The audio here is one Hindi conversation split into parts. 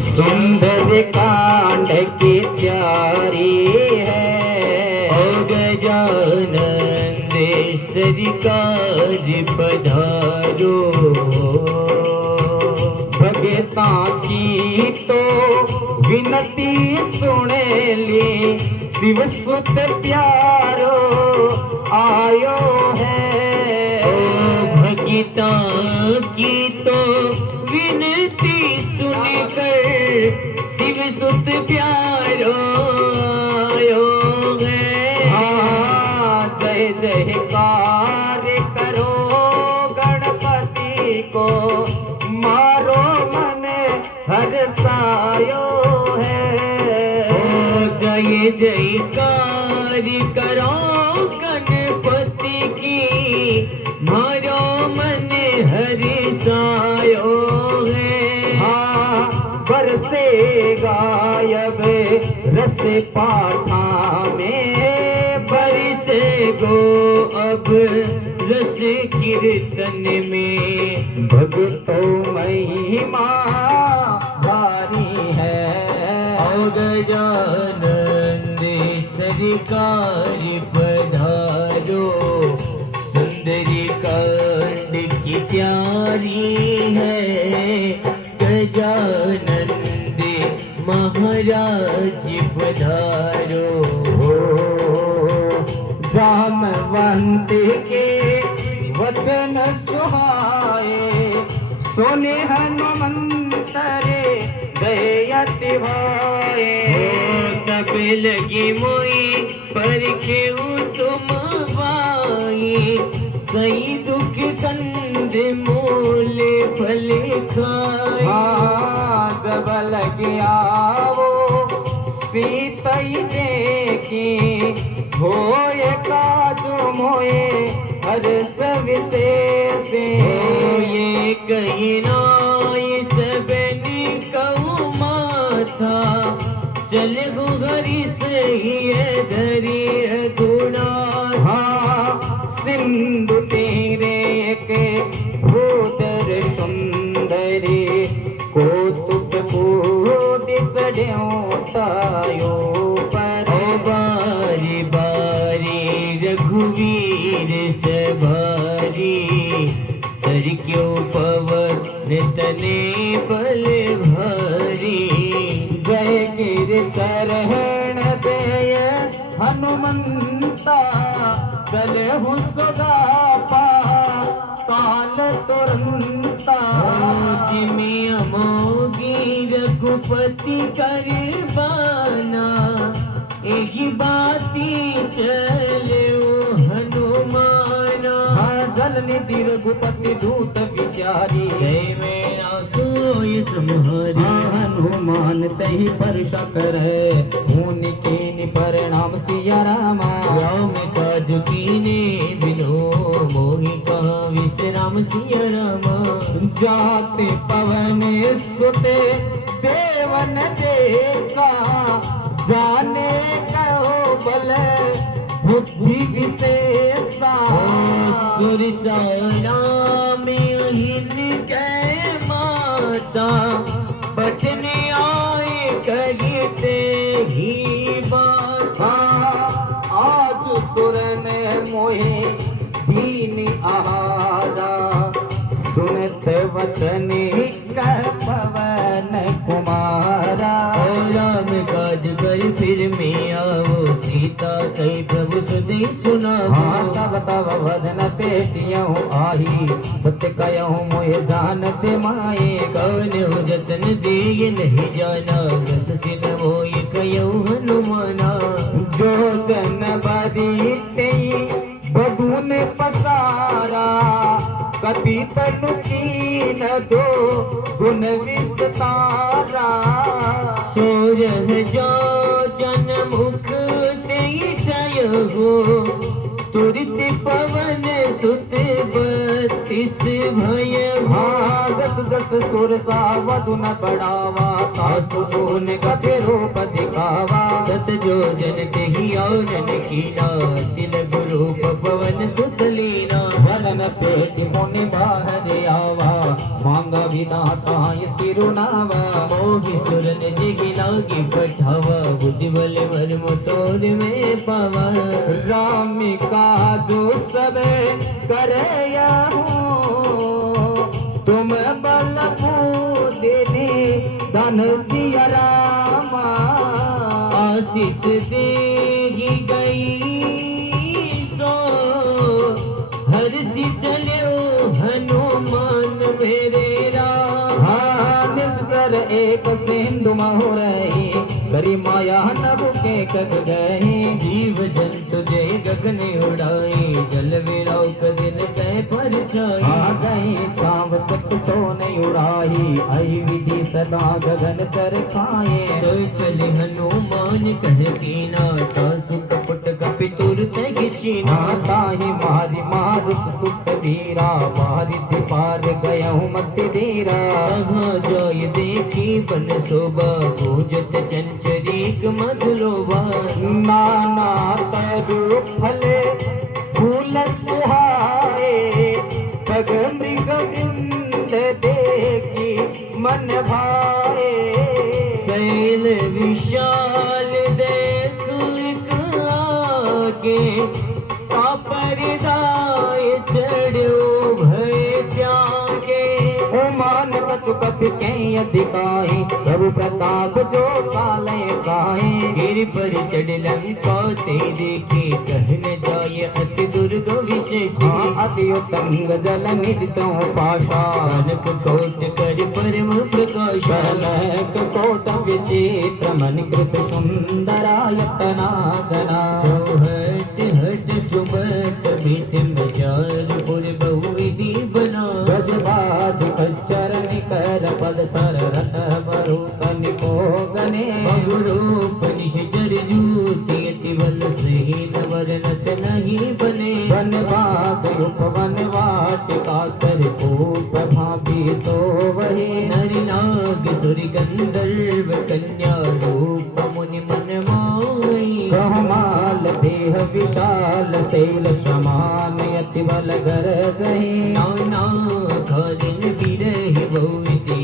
सुंदर कांड की तैयारी है। गजानंद सरकार पधारो, भगता की तो विनती सुने ली, शिव सुत प्यारो आयो है। भगता की तो विनती सुनकर शिव सुत प्यारो आयो है। हाँ, जय जयकार करो गणपति को, मारो मन हर्षायो है। जय जयकार करो गणपति की, मारो मन हर्षायो है। हाँ, बरसे गायब रस पाठा में, बरसे गो अब रस कीर्तन में। भगतों महिमा भारी है। गजानंद सरकार पधारो, सुंदरी कांड की तैयारी है। गजानंद महाराज पधारो। जामवंत के वचन सुहाए, सोने हनुमंत रे दयति भाए। तब लगी मोई पर केऊ तुम बाई, सही दुख कंद मूल फल खाए। हाँ, जब लगिया वो सीतई देखी, होए काजो मोए हर्ष विशेष। ये कहना ये सबनी कहूँ माथा, चल गुहरी से ही धरी गुणा। हाँ, सिंधु तेरे के भूदर सुंदरी, कौतुक कूद चढ़्यो तायो पर। बारी बारी रघुवीर सभारी, तर क्यों पवन तने बल भारी। जय गिर चरण दय हनुमंता, चले हूँ सदा पा काल तुरंता। जिमे अमोगी रघुपति करबाना, एक बाती चले हनुमाना। हाँ, जल निधि रघुपति दूत विचारी, जय मेरा कोई सम्हारी। हनुमान तही परशा करे, खून कीन परिणाम सिया रामा। राम काज कीने बिनो, मोहि कहा विश्राम सिया रामा। जाते पवन सुते देवन देखा, जाने कहो बल बुद्धि विशेषा। सुरसा राम अहिन के माता, बटने आए करते ही बात। आज सुर ने मोहे दीन आहारा, सुनत वचन कह पवन कुमारा। राम काज कर फिर में आओ, सीता कही प्रभु सुधि सुना। तब तब वदन पेटियहूँ आही, सत्य कहूँ मोहे जानत माए। कौन हो जतन दिए नहीं जाना, गस सिन मोय कयऊ हनुमाना। जो जन बरी तेई बगुन पसारा, कपि तनु कीन दो गुण विस्तारा। सोरह जो जन मुख तेई जय हो, तुरत पवन सुत बत्तीस भय। दस दस सुर सावधु न बढ़ावा, तासु गुण कपि रूप दिखावा। सत जो जन तेहि औरन कीना, तिलक रूप पवन सुत लीना। वलन पेटि मुनि बाहर आवा, मांगा विधाता सिरुनावा मोही सुरन जगी लागी पठावा बुद्धि बल मर्म तोर में पावा राम का जो सब करे तुम बल देने धन सिया रामा आशीष देगी गई सो हर सी चलो हनुमान मेरे राम हाँ निस्तर एक सिंधु महु रही करी माया नभ के कग गए जीव जंतु जय गगन उड़ाए जल विराव कदिन तय पर छाई आ गई छाव सट सोन उड़ाई आई विधि सदा गगन चर खाए तो चले हनुमान कह की नाता सुख पुट कपि तुरत खिचीना माता ही मारी मारुत सुत वीरा मारित पार गया मत देरा कहाँ जाय देखी बन शोभा पूजत चंचरीक मधुलोभा नाना तरु फले फूल सुहाए पग मृग वृंद देखी मन भाए शैल विशाल देख एक आगे तापरदाय चढ़ो भय जागे मान कछु कपि के अधिकाई प्रभु प्रताप जो काले काए गिर पर चढ़ लंका ते देखे कहने जाय अति दुर्ग विशेष अति उत्तंग जल निर्चौ पाशा कनक कोट कर परम प्रकाश कनक कोट विचित्र मणिकृत सुंदरायतना गना चौहट हट सुबट बीथिम चार पुर बहुविधि बना गजबाज कच्चर निकर पद सर रत बरूप निको गने बहुरूप निश्चर जूति अति बल सहीन वर्णत नहीं बने वन बाग उपवन वाटिका सर कूप भाभी सो वही नर नाग सुर गंधर्व कन्या रूप मुनि मन माई कहमाल देह विशाल शैल समान अति बल गर जही नाना खारिन विरहि बहुविधि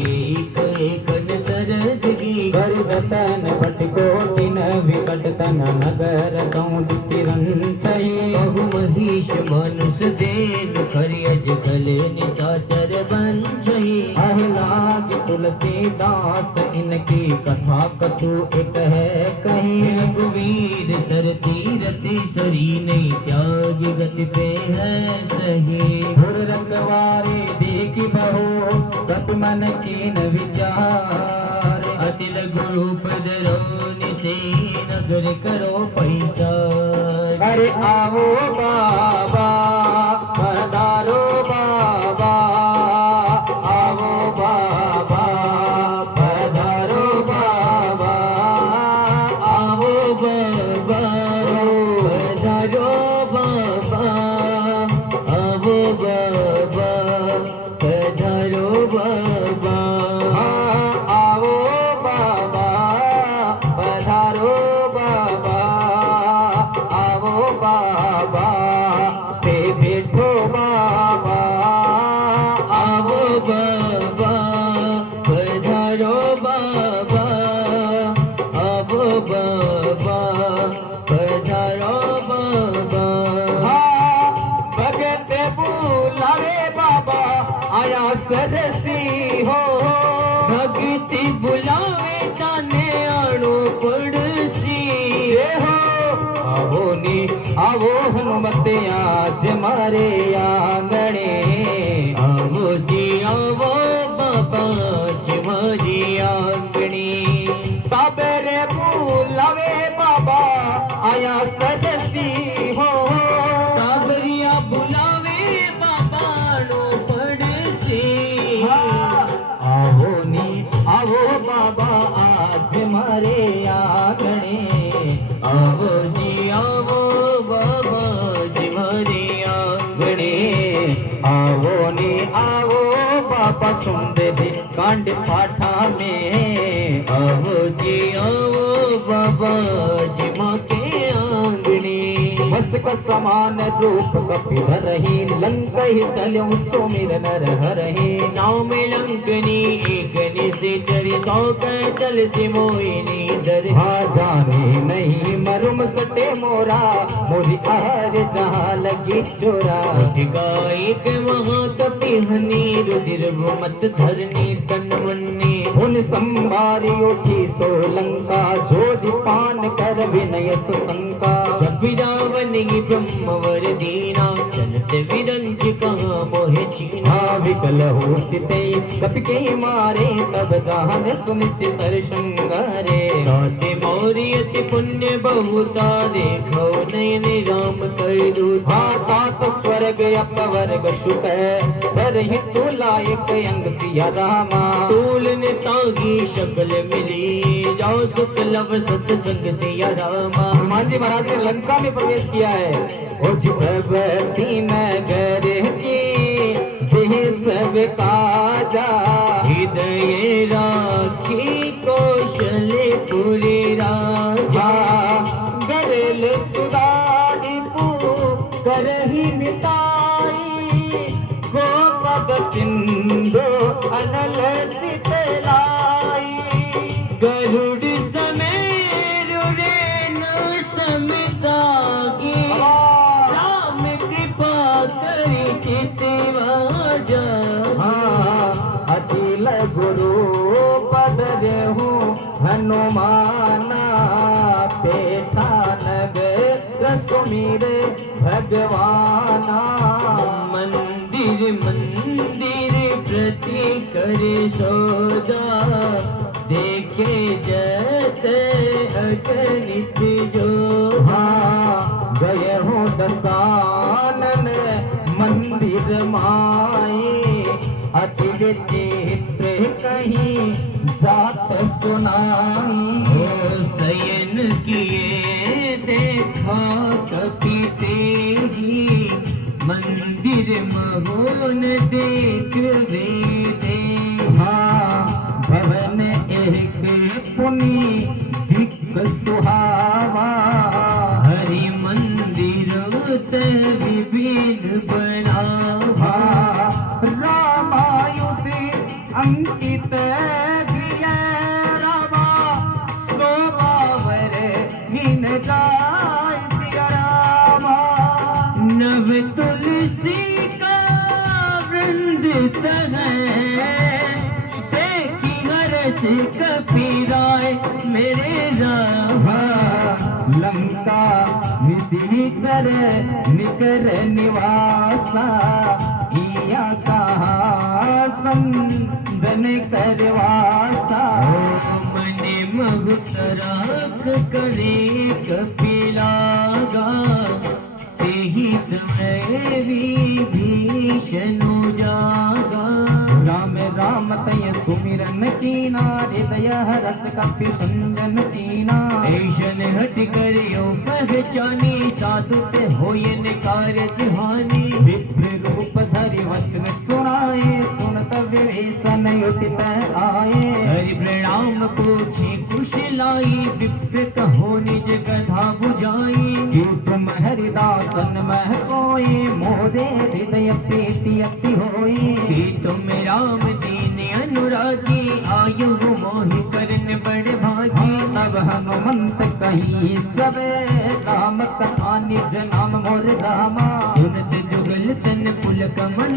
एक तरज की कर जतन बटको तिन विकट तन नगर कौंड सिरंचई बहु महीश मानुष देन खरियज गले निशाचर बंचई अहलाग तुलसीदास इनकी कथा कछु एक है कहीं रघुवीर सर तीरथ सरी नहीं त्याग गति पे है सही धुर रंगवारी देखी बहु कप मन कीन विचार अति लघु पद रोनि से नगर करो पैसा अरे आओ बाबा पधारो बाबा आओ बाबा पधारो बाबा आओ बाबा पधारो बाबा आओ बाबा पधारो बाबा आओ बाबा पधारो बाबा आओ बाबा पे बैठो बाबा आओ बाबा पधारो बाबा आओ बाबा पधारो बाबा भगत बुलावे बाबा आया सरसी हो भक्ति बुलावे ताने आड़ो पड़सी हो आवो नी आवो हनुमत आज मारे आंगणे आवो जी आवो बाबा तुम्हारी आंगनी बाबरे बुलावे बाबा आया सरसी हो काबरिया बुलावे बाबा आड़ो पड़सी आवो नी आवो बाबा आज मारे आंगणे आवो जी आवो बाबा तुम्हारी आंगनी आवो नी आवो बाबा सुंदर कांड पाठा में आवो जी आवो बाबा जी माँ के आंगनी मस्क समान रूप कपिधर ही लंक ही चल्यो सुमिर नर हरहि नाम लंकनी एक निश्चर सौ कह चल से मोहिनी दर हाँ जाने नहीं मरुम सटे मोरा मोरी आहार जहाँ लगी चोरा का एक महाकपि हनी रुधिर मत धरनी तन मन्नी उन संभारी उठी सोलंका जोधि पान कर विनय सुशंका जब रावण की ब्रह्मवर दीना चलते विरंज कहाँ मोहे चीना हाँ विकल हो सिते कपि के मारे तब जान सुनित सर श्रृंगारे ताते मौर्य अति पुण्य बहुता देखो नयन राम कर दूता हाँ तात स्वर्ग अपवर्ग शुक पर ही तू लायक अंग सिया रामा तूल ने तागी शक्ल मिली जाओ सुख लव सत्संग सिया रामा हनुमान जी महाराज ने लंका में प्रवेश किया है ओ जितब नगर की जय सब काजा हृदय राखी कौशलपुरी राजा गरल सुदारी करही मिताई गोपद सिंधु अनल सितलाई गरुड़ समेर रेणु समितागी राम कृपा करी चितवा जा अखिल गुरु पदर हूँ हनुमाना पेठा नगर सुमिर भगवाना मंदिर मंदिर प्रति करे सौदा देखे जत अगणित जो गए हो दसानन मंदिर माए अति विचित्र कहीं जात सुनाई शयन किए देखा कपि तेहि मंदिर महोन देख वे दे भवन एक पुनि दिक सुहावा हरि मंदिर विभिन्न बनावा रामायुध अंकित गृह रामा सोमावर हीन जाय सिया रामा नव तुलसी का वृंद है देखी हर्ष कपीराय मेरे रामा लंका निशिचर निकर निवासा इया कहा संजन करवासा मने मगुतराक करे कपिलागा तेहि समय विभीषण जागा राम राम तय सुमिरन कीना हृदय रस कपि संजन कीना ऐशन हट करियो पहचानी साधु ते होयन कारज हानि विप्र रूप धरि वचन सुनाए सुनत विभीषण उठित आए हरि प्रणाम पूछे कुशलाई विप्र कहो निज गधा बुझाई कि तुम हरिदासन मह कोई मोरे हृदय प्रीति अति होई कि तुम राम दीन अनुरागी आयु मोहि करन बड़ भागी तब हनुमंत कही सबे राम कथा निज नाम मोर रामा सुनत जुगल तन पुलक मन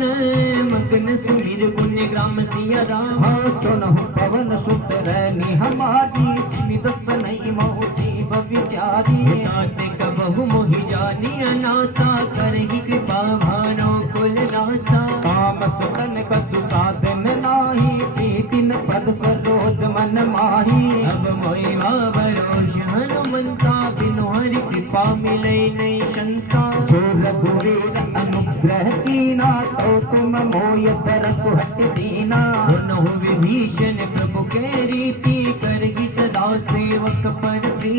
मगन सुमिर गुण ग्राम सिया राम सुनहु पवन सुत रैनी हमारी जिमि दस नहीं महु जीव विचारी तात कबहु मोहि जानी अनाथा करहि कृपा भानो कुल नाथा तामस तन कछु साधन नाही प्रीतिन पद सरोज मन माही अब मोहि भरोष हनुमंता बिनु हरि कृपा मिले नहीं शंका जो रघुवीर अनुग्रह कीना तो तुम मोय तरस हट दीना सुनहु विभीषण प्रभु के रीति करहि सदा सेवक पर प्रीति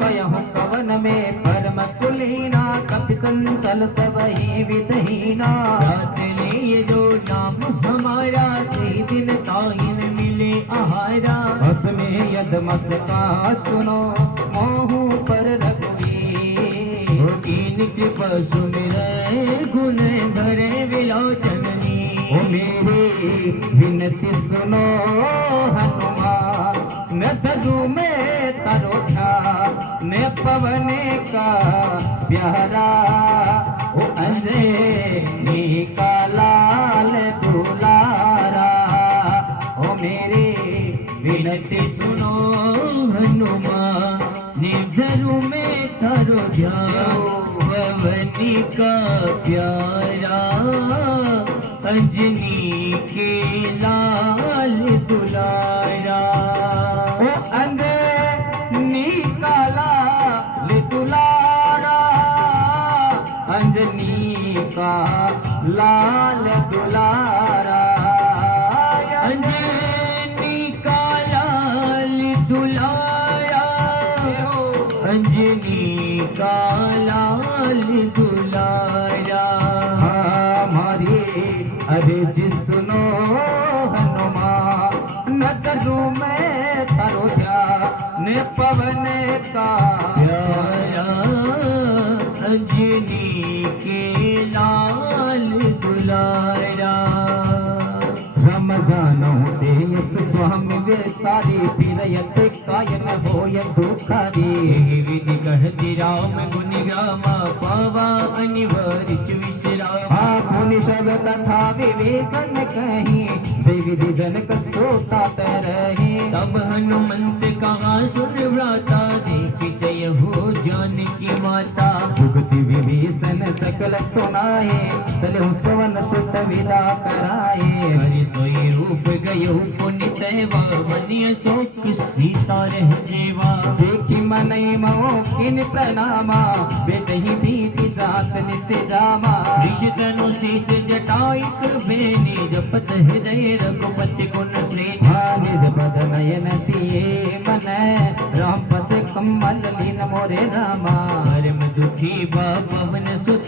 कहु कवन में परम कुलीना कपि चंचल सब ही विदहीना रात ले जो नाम हमारा ते दिन ताहिन मिले आहारा बस में यद मस का सुनो मोहु पर रघुवीर हो कीन कृपा सुमिरै गुण भरे विलोचनी। ओ मेरी विनती सुनो हनुमान, न धरू में तारो ध्यान पवन का प्यारा। ओ अंजनी का लाल दुलारा, ओ मेरी विनती सुनो हनुमान, निर्धरु में थारो ध्यान पवनी का प्यारा। अंजनी के लाल दुलारा। ओ अंजनी का लाल दुलारा, अंजनी का लाल दुलारा। अंजनी का लाल दुलारा, अंजनी का लाल दुलारा। हमारी अर्ज सुनो हनुमान, न करूं मैं तारो ध्यान पवन का प्यारा। अंजनी के लाल दुलारा। रमजानो देयस स्वामी वे सारी पीरयत कायम होय दुखारी। विधि कहती राम गुणग्रामा पावा अनिवार्य विश्राम। मुनि शब कथा विवेचन कहीं, जय विधि जनक सोता तरही। तब हनुमंत कहा सुन व्राता, देखी जय हो जानकी माता। जुगति विभीषण सकल सुनाए, चले श्रवण सुत विदा कराए। हरि सोई रूप गयो पुण्य तैवा, बनिय शोक सीता रह जेवा। देखी मनई मो किन प्रणामा, बेटही बीती जात निसे जामा। ऋष तनु शीस जटाइक बेनी, जपत हृदय रघुपति गुण श्रेणी। निज पद नयन दिए मन, राम पद कमल लीन मोरे रामा। परम दुखी बा पवन सुत,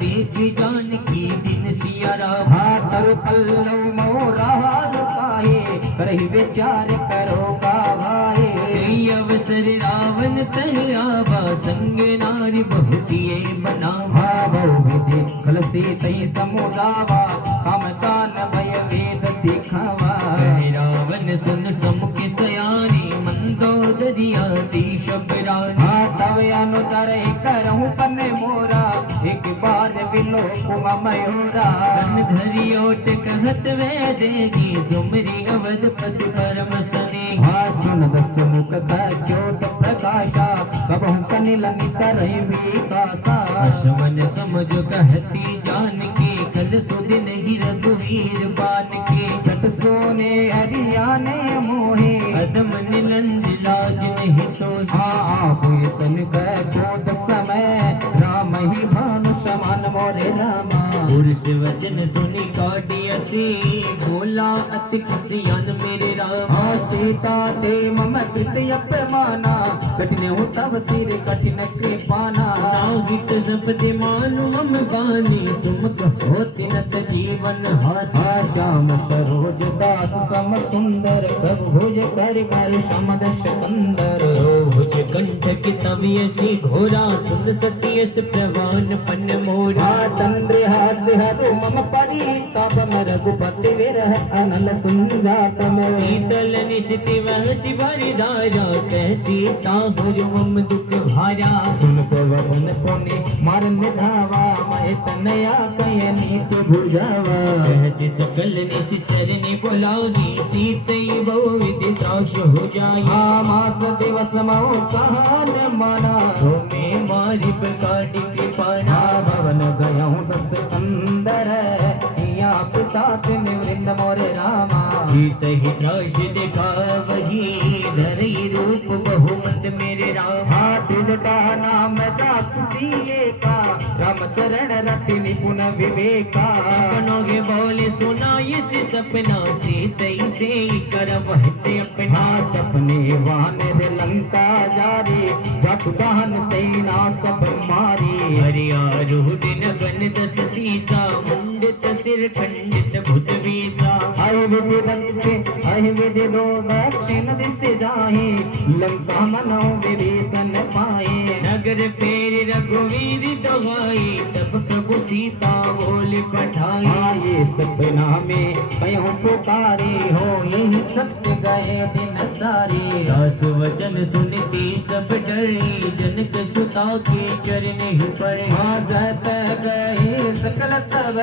देखी जानकी दिन सिया राम। तरु पल्लव मोरा लुकाए, करहि विचार करो गावाए। कई अवसर रावण तह आवा, संग नारी बहुतिये बनावा। बहु विधि कलसी तई समुदावा, समदान भय वेद दिखावा। कहे रावण सुन समुख सयानी, मंदोदरिया दीश बिरानी। तव अनुचर करहूँ पन मोरा, एक बार बिलो कुम मयूरा। रन धरि ओट कहत वे देगी, सुमरी अवधपति परम सनेही। सुन दस मुख ज्योत प्रकाशा, कबहू कनिल नितर विकासा। समन समझ कहती जानकी, कल सुदिन ही रघुवीर बान की। सट सोने हरियाने मोहे, अदम निलंज लाज नहीं तो। आप सन क्रोध समय, राम ही भानु समान मोरे रामा। पुरुष वचन सुनी काटी असी, बोला अति खुशियान मेरे राम। सीता ते मम कृत्य प्रमाना, कठिन हो तव सिर कठिन कृपाना। हित सपदि मानु मम बानी, सुमुख होति नत जीवन हानि। श्याम सरोज दास सम सुंदर, प्रभु भुज कर कर समदश कंदर। भुज कंठ की तवियसी घोरा, सुन सतियस प्रवान पन मोरा। चंद्रहास हरु मम परिताप, रघुपति विरह अनल संजातम। शीतल निशिति वह शिवरि धारा, कह सीता हरि मम दुख भारा। सुन वचन पुनि मारन धावा, मैं तनया कय नीति भुजावा। कहसी सकल निश्चर ने बोलागी, सीतई बहु विधि त्रास हो जाई। मास दिवस मो चाहन माना, तो मैं मारी प्रकाटी कृपाना। भवन गयऊँ दस अंदर, यहाँ साथ निवृंद मोरे रामा। सीत ही त्रास देखा वही, धरई रूप बहुमंद मेरे राम। हाथ जटा नाम राक्षसी का, रामचरण रति निपुण विवेका। सपनों के बोले सुना इस सपना, सीतई से कर वहते अपना। सपने वानर लंका जारी, जप दहन सेना सब मारी। हरिया रूढ़ नगन दस सीसा, मुंडित सिर खंडित भुत बीसा। अहि विधि बंधे अहि दे दो दक्षिण दिस जाए, लंका मनो विभीषण पाए। नगर फेर रघुवीर दवाई, तब प्रभु सीता बोल पठाई। हाँ ये सपना में कयो पुकारे हो, यही सत्य गए दिन सारे। दास वचन सुनती सब डरी, जनक सुता के चरण ही पड़े। हाँ जत गए सकल तब,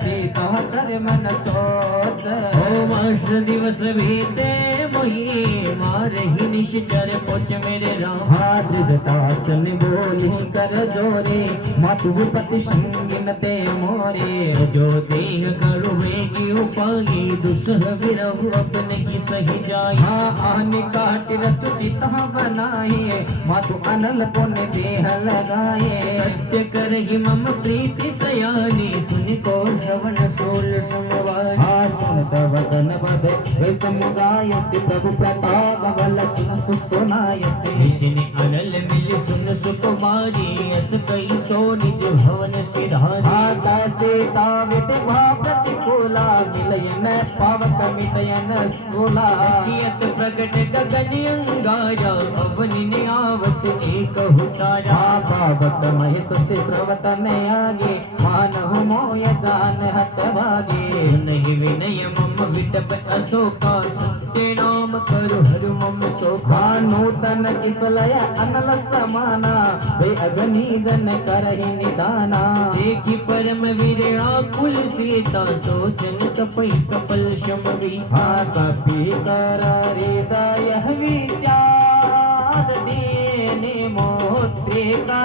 सीता कर मन सोच। ओ मास दिवस बीते मोही, मारही निश्चर पहुँच मेरे राम। हाथ जटासन बोली कर जोरे, मातु पति संगिन ते मोरे। जो देह करो वेगी उपाई, दुसह विरहु अपने की सही जाई। हाँ आन काट रच चिता बनाए, मातु अनल पुण्य देह लगाए। सत्य करहि मम प्रीति सयानी, सुनि को श्रवण सोल समवानी। हाँ सुनत वचन बद वे समुदाय, प्रभु प्रताप बल सुन सुनायसी। विष्णु अनल मिल सुन सुकुमारी, अस कई सो निज भवन सिधारी। आता सीता वित भाव प्रतिकूला, मिलयन पावक मिटयन सोला। कियत प्रकट गगन अंगारा, अवनि ने आवत एक हुतारा। हाँ पावक महेश से स्रवत में आगे, मानव मोय जान हत भागे। नहीं विनय मम विटप अशोका, सत्य नाम करु हरु मम शोका। हाँ नूतन किसलय अनल समाना, वे अग्नि जन करहि निदाना। देखी परम वीर आकुल सीता, सोचन कपई कपल शमवी। हाँ कपि कर हृदय विचार, दीन मोत्रिका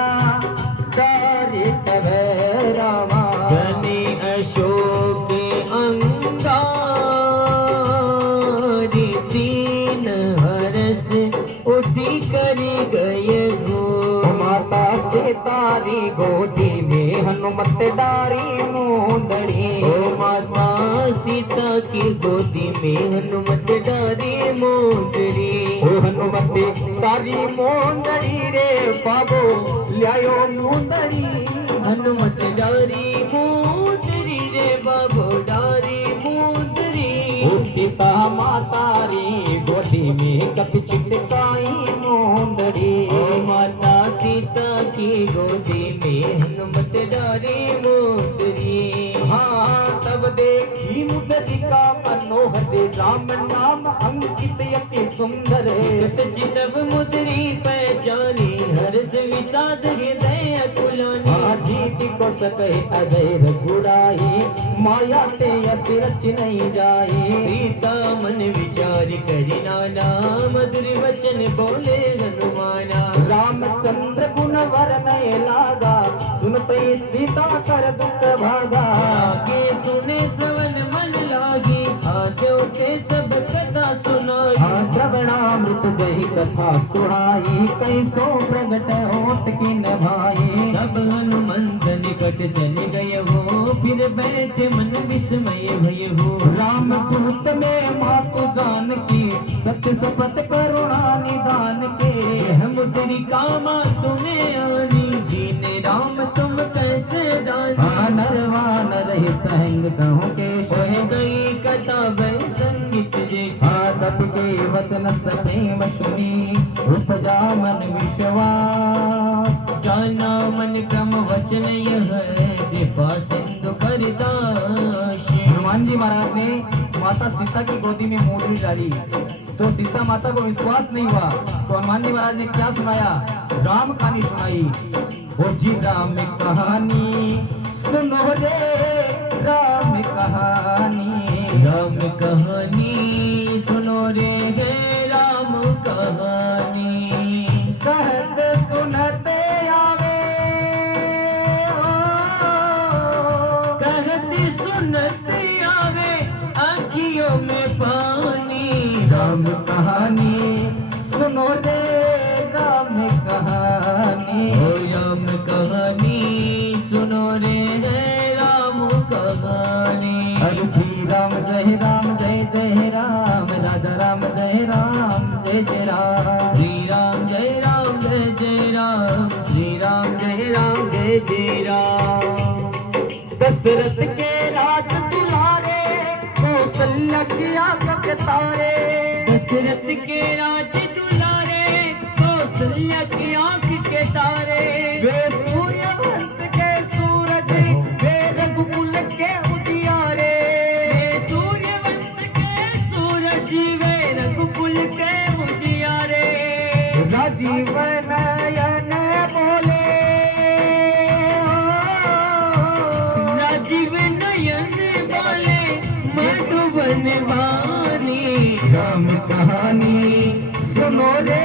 दरित भैरवा। जने अशोक अंगारी, दीन हरस उठी करी गय गो। माता सीतारी गोदी में हनुमत डारी मूंदड़ी। ओ माता सीता की गोदी में हनुमत डारी मोदरी। ओ हनुमत डारी मूंदड़ी रे बाबो, ल्यायो मूंदड़ी। हनुमत डारी मोदरी रे बाबो, डारी मोदरी। ओ सीता माता री गोदी में कपि चिटकाई मूंदड़ी। ओ माता सीता की गोदी में हनुमत डारी मोदरी। हाँ तब देखी मुद्रिका मनोहर, राम नाम अंकित यति सुंदर। चित चितव मुद्री पहचानी, हर्ष विषाद हृदय अकुलानी। हाँ जीत को सके अजय रघुराई, माया ते यस रच नहीं जाई। सीता मन विचार करि नाना, मधुर वचन बोले हनुमाना। रामचंद्र गुण वरनय लागा, सुनते सीता कर दुख भागा। आगे सुने सवन मन लागी, आगे उठे सब कथा सुनाई। हाँ श्रवणामृत जय कथा सुहाई, कैसो प्रगट होत किन भाई। तब हनुमंत निकट चले गए हो, फिर बैठे मन विस्मय भय हो। राम दूत में मातु जान की, सत्य शपथ करुणा निदान के। यह मुद्रिका माँ तुम्हें आनी, दीन राम तुम कैसे दानी। हाँ नरवा नर ही सहंग कहूँ के कह गई कथा वै संगीत जैसी। हाँ तब के वचन सप्रेम सुनी, उपजा मन विश्वास। जाना मन क्रम वचन यह, कृपा सिंधु करदाश। हनुमान जी महाराज ने माता सीता की गोदी में मूर्ति डाली, तो सीता माता को विश्वास नहीं हुआ, तो हनुमान जी महाराज ने क्या सुनाया? राम कहानी सुनाई। ओ जी राम कहानी सुनो रे, राम कहानी। राम कहानी सुनो रे, है राम कहानी। कहत सुनते आवे, कहती सुनते आवे, आँखियों में पानी। राम कहानी सुनो रे, राम कहानी। ओ राम कहानी सुनो रे, है राम कहानी। हर श्री राम जय राम, जय जय राम। राजा राम जय राम, जय जय राम। श्री राम जय राम, जय जय राम। श्री राम जय राम, जय जय राम। दशरथ के राज दुलारे, कौशल्या की आंख के तारे। दशरथ के राज दुलारे, कौशल्या की आंख के तारे। वे सूर्य वंश के सूरज, वे रघुकुल के उजियारे। वे सूर्य वंश के सूरज, वे रघुकुल के उजियारे। राजीव नयन बोले, राजीव नयन बोले मधुबन वाणी। राम कहानी सुनो रे,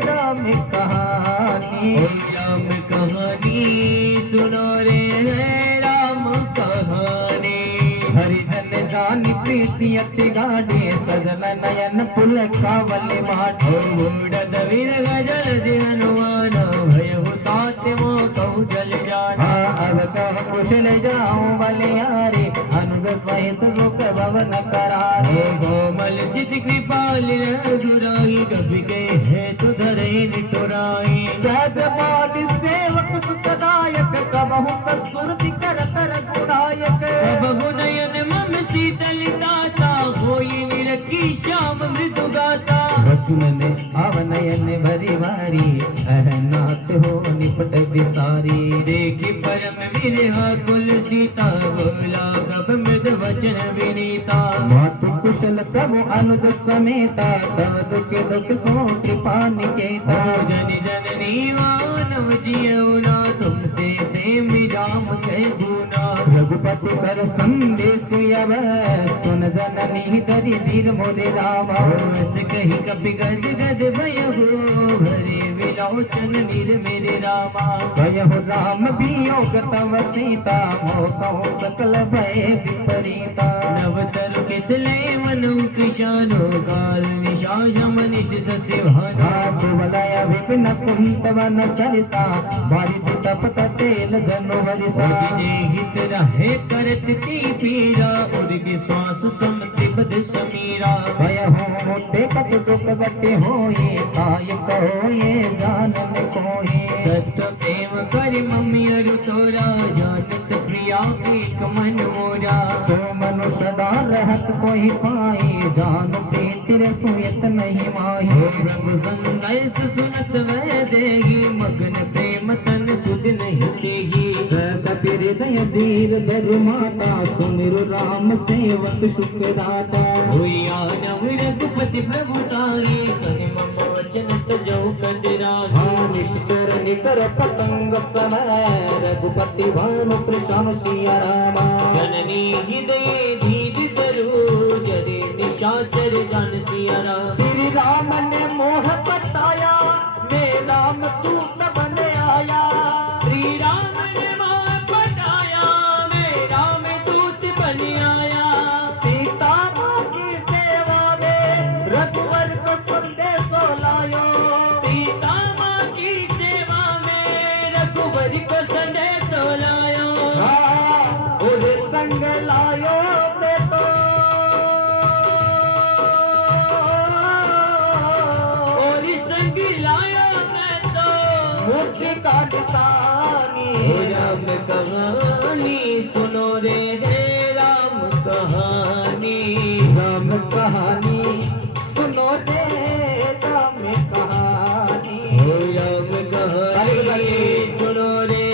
राम कहानी। राम कहानी सुनो रे, राम कहानी। हरिजन जानी प्रीति अति गाढ़े, सजन नयन पुल कावल बाटे। उड़द विरग जल हनुमान, भय हुतात्म मोह कहु जल जाना। हाँ अब कह कुशल जाऊं बलियारे, अनुज सहित सुख भवन करारे। कोमल चित कृपाल रघुराई, कवि के हेतु धरे निठुराई। सहज बाल सेवक सुखदायक, कबहु कसुरति करत रघुनायक। बहु नयन मम शीतलताता, होई निरखी श्याम मृदु गाता। बचुन ने आवनयन भरी भारी, अहनाथ हो निपट विसारी। देखी परम विरहा कुल सीता, बोला गप मृद वचन विनीता। मातु कुशल प्रभु अनुज समेता, तव दुख दुख सो कृपा निकेता। जन जननी मानव जियौना, तुम ते प्रेम राम कह गुना। रघुपति कर संदेश यव, सुन जननी धरि धीर मोरे रामा। बस कही कपि गज गद भय हो, भरे विलोचन नीर मेरे रामा। भयहु राम वियोग तव सीता, मोह कहु सकल भय विपरीता। नव तरु किसले मनु कृशानो, काल निशाच मनीष ससिभानो। कुवलय विपिन कुंत वन सरिसा, बारिधि तपत तेल जनु हरिसा। जे हित रहे करत की पीरा, उर्ग श्वास समति बद समीरा। भयहु मोटे कछ दुख गति होई, काय कहो ये जानन कोई। तत्व प्रेम कर मम्मी अरु तोरा, जानत प्रिया एक मन मोरा। सो मनु सदा रहत कोई पाई, जान तेरे सुयत नहीं माही। प्रभु संदेश सुनत वह देगी, मगन प्रेम तन सुध नहीं देगी। कपि हृदय धीर धरु माता, सुमिरु राम सेवक सुखदाता। हुआ नव रघुपति प्रभु तारी, सुनि मम वचन तजौ कंजराही। हाँ निश्चर निकर पतंग समय, रघुपति भानु कृष्ण सिया रामा। जननी हृदय धीर धरु, जरे निशाचर जन सिया राम। श्री राम ने मोह बताया, मैं राम दूत बन आया। श्री राम ने मोह बताया, मैं राम दूत बन आया। सीता माँ की सेवा में, रघुवर को संदेश लायो। सीता माँ की सेवा में, रघुवर को संदेश लायो। हाँ, और संग लायो मैं तो, और संग लाया मैं तो, मुक्ति का निशानी। राम कहानी सुनो रे, राम कहानी। राम कहानी सुनो रे, राम कहानी। राम कहानी सुनो रे,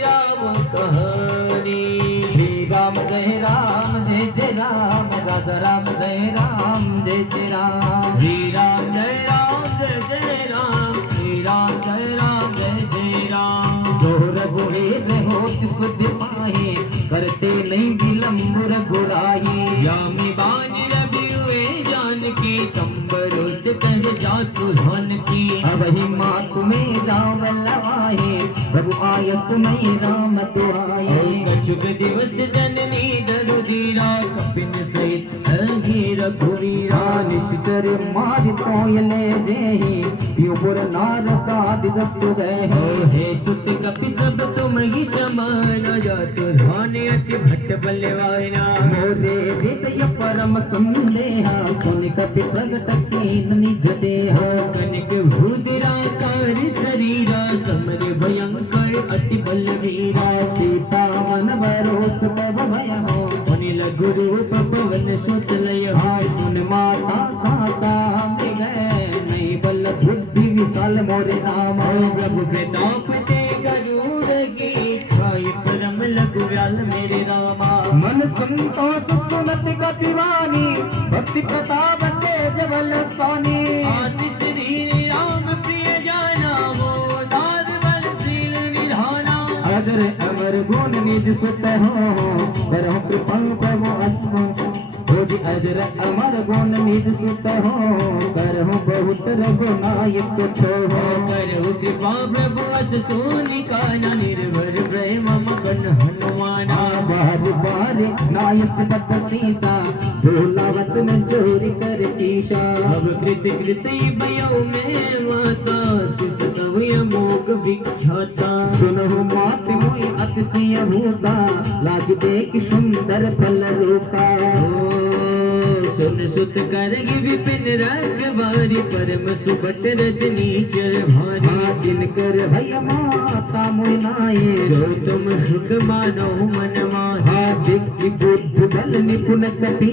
राम कहानी। श्री राम जय राम, जय जय राम। राजा राम जय राम, जय जय राम। श्री राम जय राम, जय जय राम। श्री राम जय राम, जय जय राम। जो रघुवीर होति सुधि पाहि, करते नहीं विलम्ब रघुराई। यामी बानी रवि हुए जानकी, चंबरुत तह जातु धन की। अब ही मातु में जाओ लवाहे, प्रभु आय सुमय राम दुआए। कछुक दिवस जननी दरु धीरा, कपिन सहित अघी रघुवीरा। निश्चर मारि तोयले जेहि, प्युपुर नारद आदि जसु गए। हे सुत कपि सब तुम ही समान, जातु धन अति भट्ट बलवाना। मोरे हृदय परम संदेहा, सुनि कपि प्रगट कीन निज देहा। कनिक भूदिराकार शरीरा, समर भयंकर अति बलवीरा। सीता मन भरोस तब भय हो, मुनि लघु रूप पवन सुत लय। सुन माता साता का दीवानी, भक्ति प्रताप तेज बल सानी। आशीष श्री राम प्रिय जाना, वो दाद बलशील निधाना। अजर अमर गुण निधि सुत हो, करहु कृपा प्रभु अस्म। हो जी अजर अमर गुण निधि सुत हो, करहु बहुत रघुनायक छो। करहु कृपा प्रभु अस सोनिका, निर्भर प्रेम मगन हनुमाना। बार बार नायस बद सीसा, भोला वचन चोरी कर कीशा। अब कृत कृत भयो में माता, शिष तव अमोघ विख्याता। सुनहु मात मोहि अतिशय भूता, लाग देख सुंदर फल रूपा। सुन सुत करगी विपिन रखवारी, परम सुबट रजनी चर भारी। दिनकर भय माता मोहि नाये, जो तुम सुख मानो मन माहे। दिव्य बुद्धि बल निपुण कपि,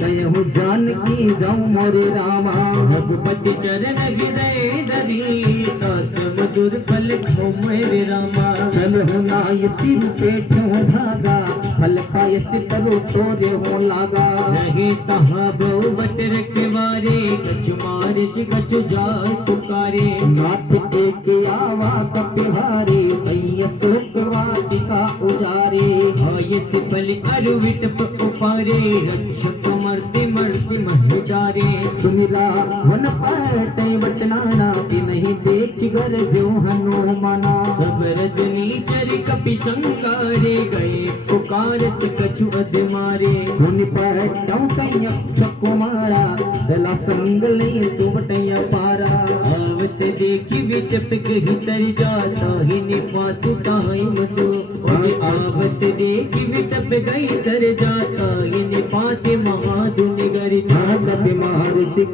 कयहु जानकी जाऊं मोरे रामा। रघुपति चरण हृदय धरी, तात मधुर फल खो मेरे रामा। चलहु नाय सिर पेठों धागा, फल खाय से करो तोरे हो लागा। नहीं तहाँ बहु बट रखवारे, कछु मारिश कछु जाय पुकारे। नाथ एक आवा कपिहारी, भैया शोक वाटिका उजारे। आय से फल अरु विटप उपारे, रक्षक मरते मरते मह डारे। सुमिरा वन पाटे बचनाना, नहीं देख गर जो हनुमाना। सब रजनी चर कपि संकारे, गए पुकारत कछु अधमारे। मुनि पहटौ कैया कुमारा, चला संग ले सुबटैया पारा। आवत देखी विचप कही तर जाता, ही निपातु ताहि मधु। आवत देखी विचप गई तर जाता, ही निपाते महाधुन गर जाता। बीमार सिख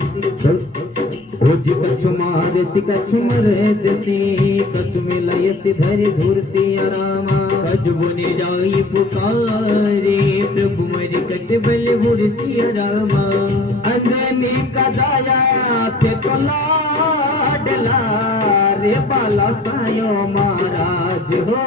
ओ जी कछु मार सि कछु मरे दसी, कछु मिलय सिधरि धुर सिया रामा। कछु बुने जाई पुकारे, प्रभु मर कट बल हुर सिया रामा। अंजनी का जाया ते तो लाडला, रे बाला सायो महाराज हो।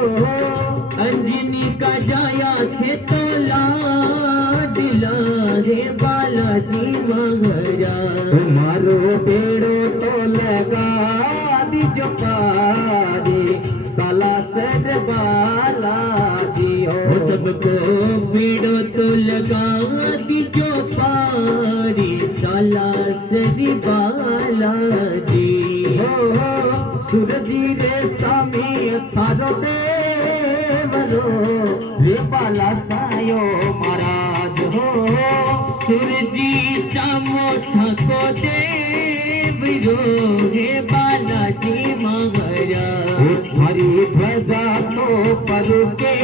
अंजनी का जाया थे तो लाडला, रे बालाजी महाराज। तुम्हारो बेड़ो तो लगा दीजो पारे, साला सर बालाजी हो। सबको बेड़ो तो लगा दीजो पारी, साला सरी बालाजी हो। सूरजी रे सामी थारो देवरो, रे बाला सायो महाराज हो। सूरजी सामो थको देव रो, हे बालाजी महाराज। हरी ध्वजा तो पर के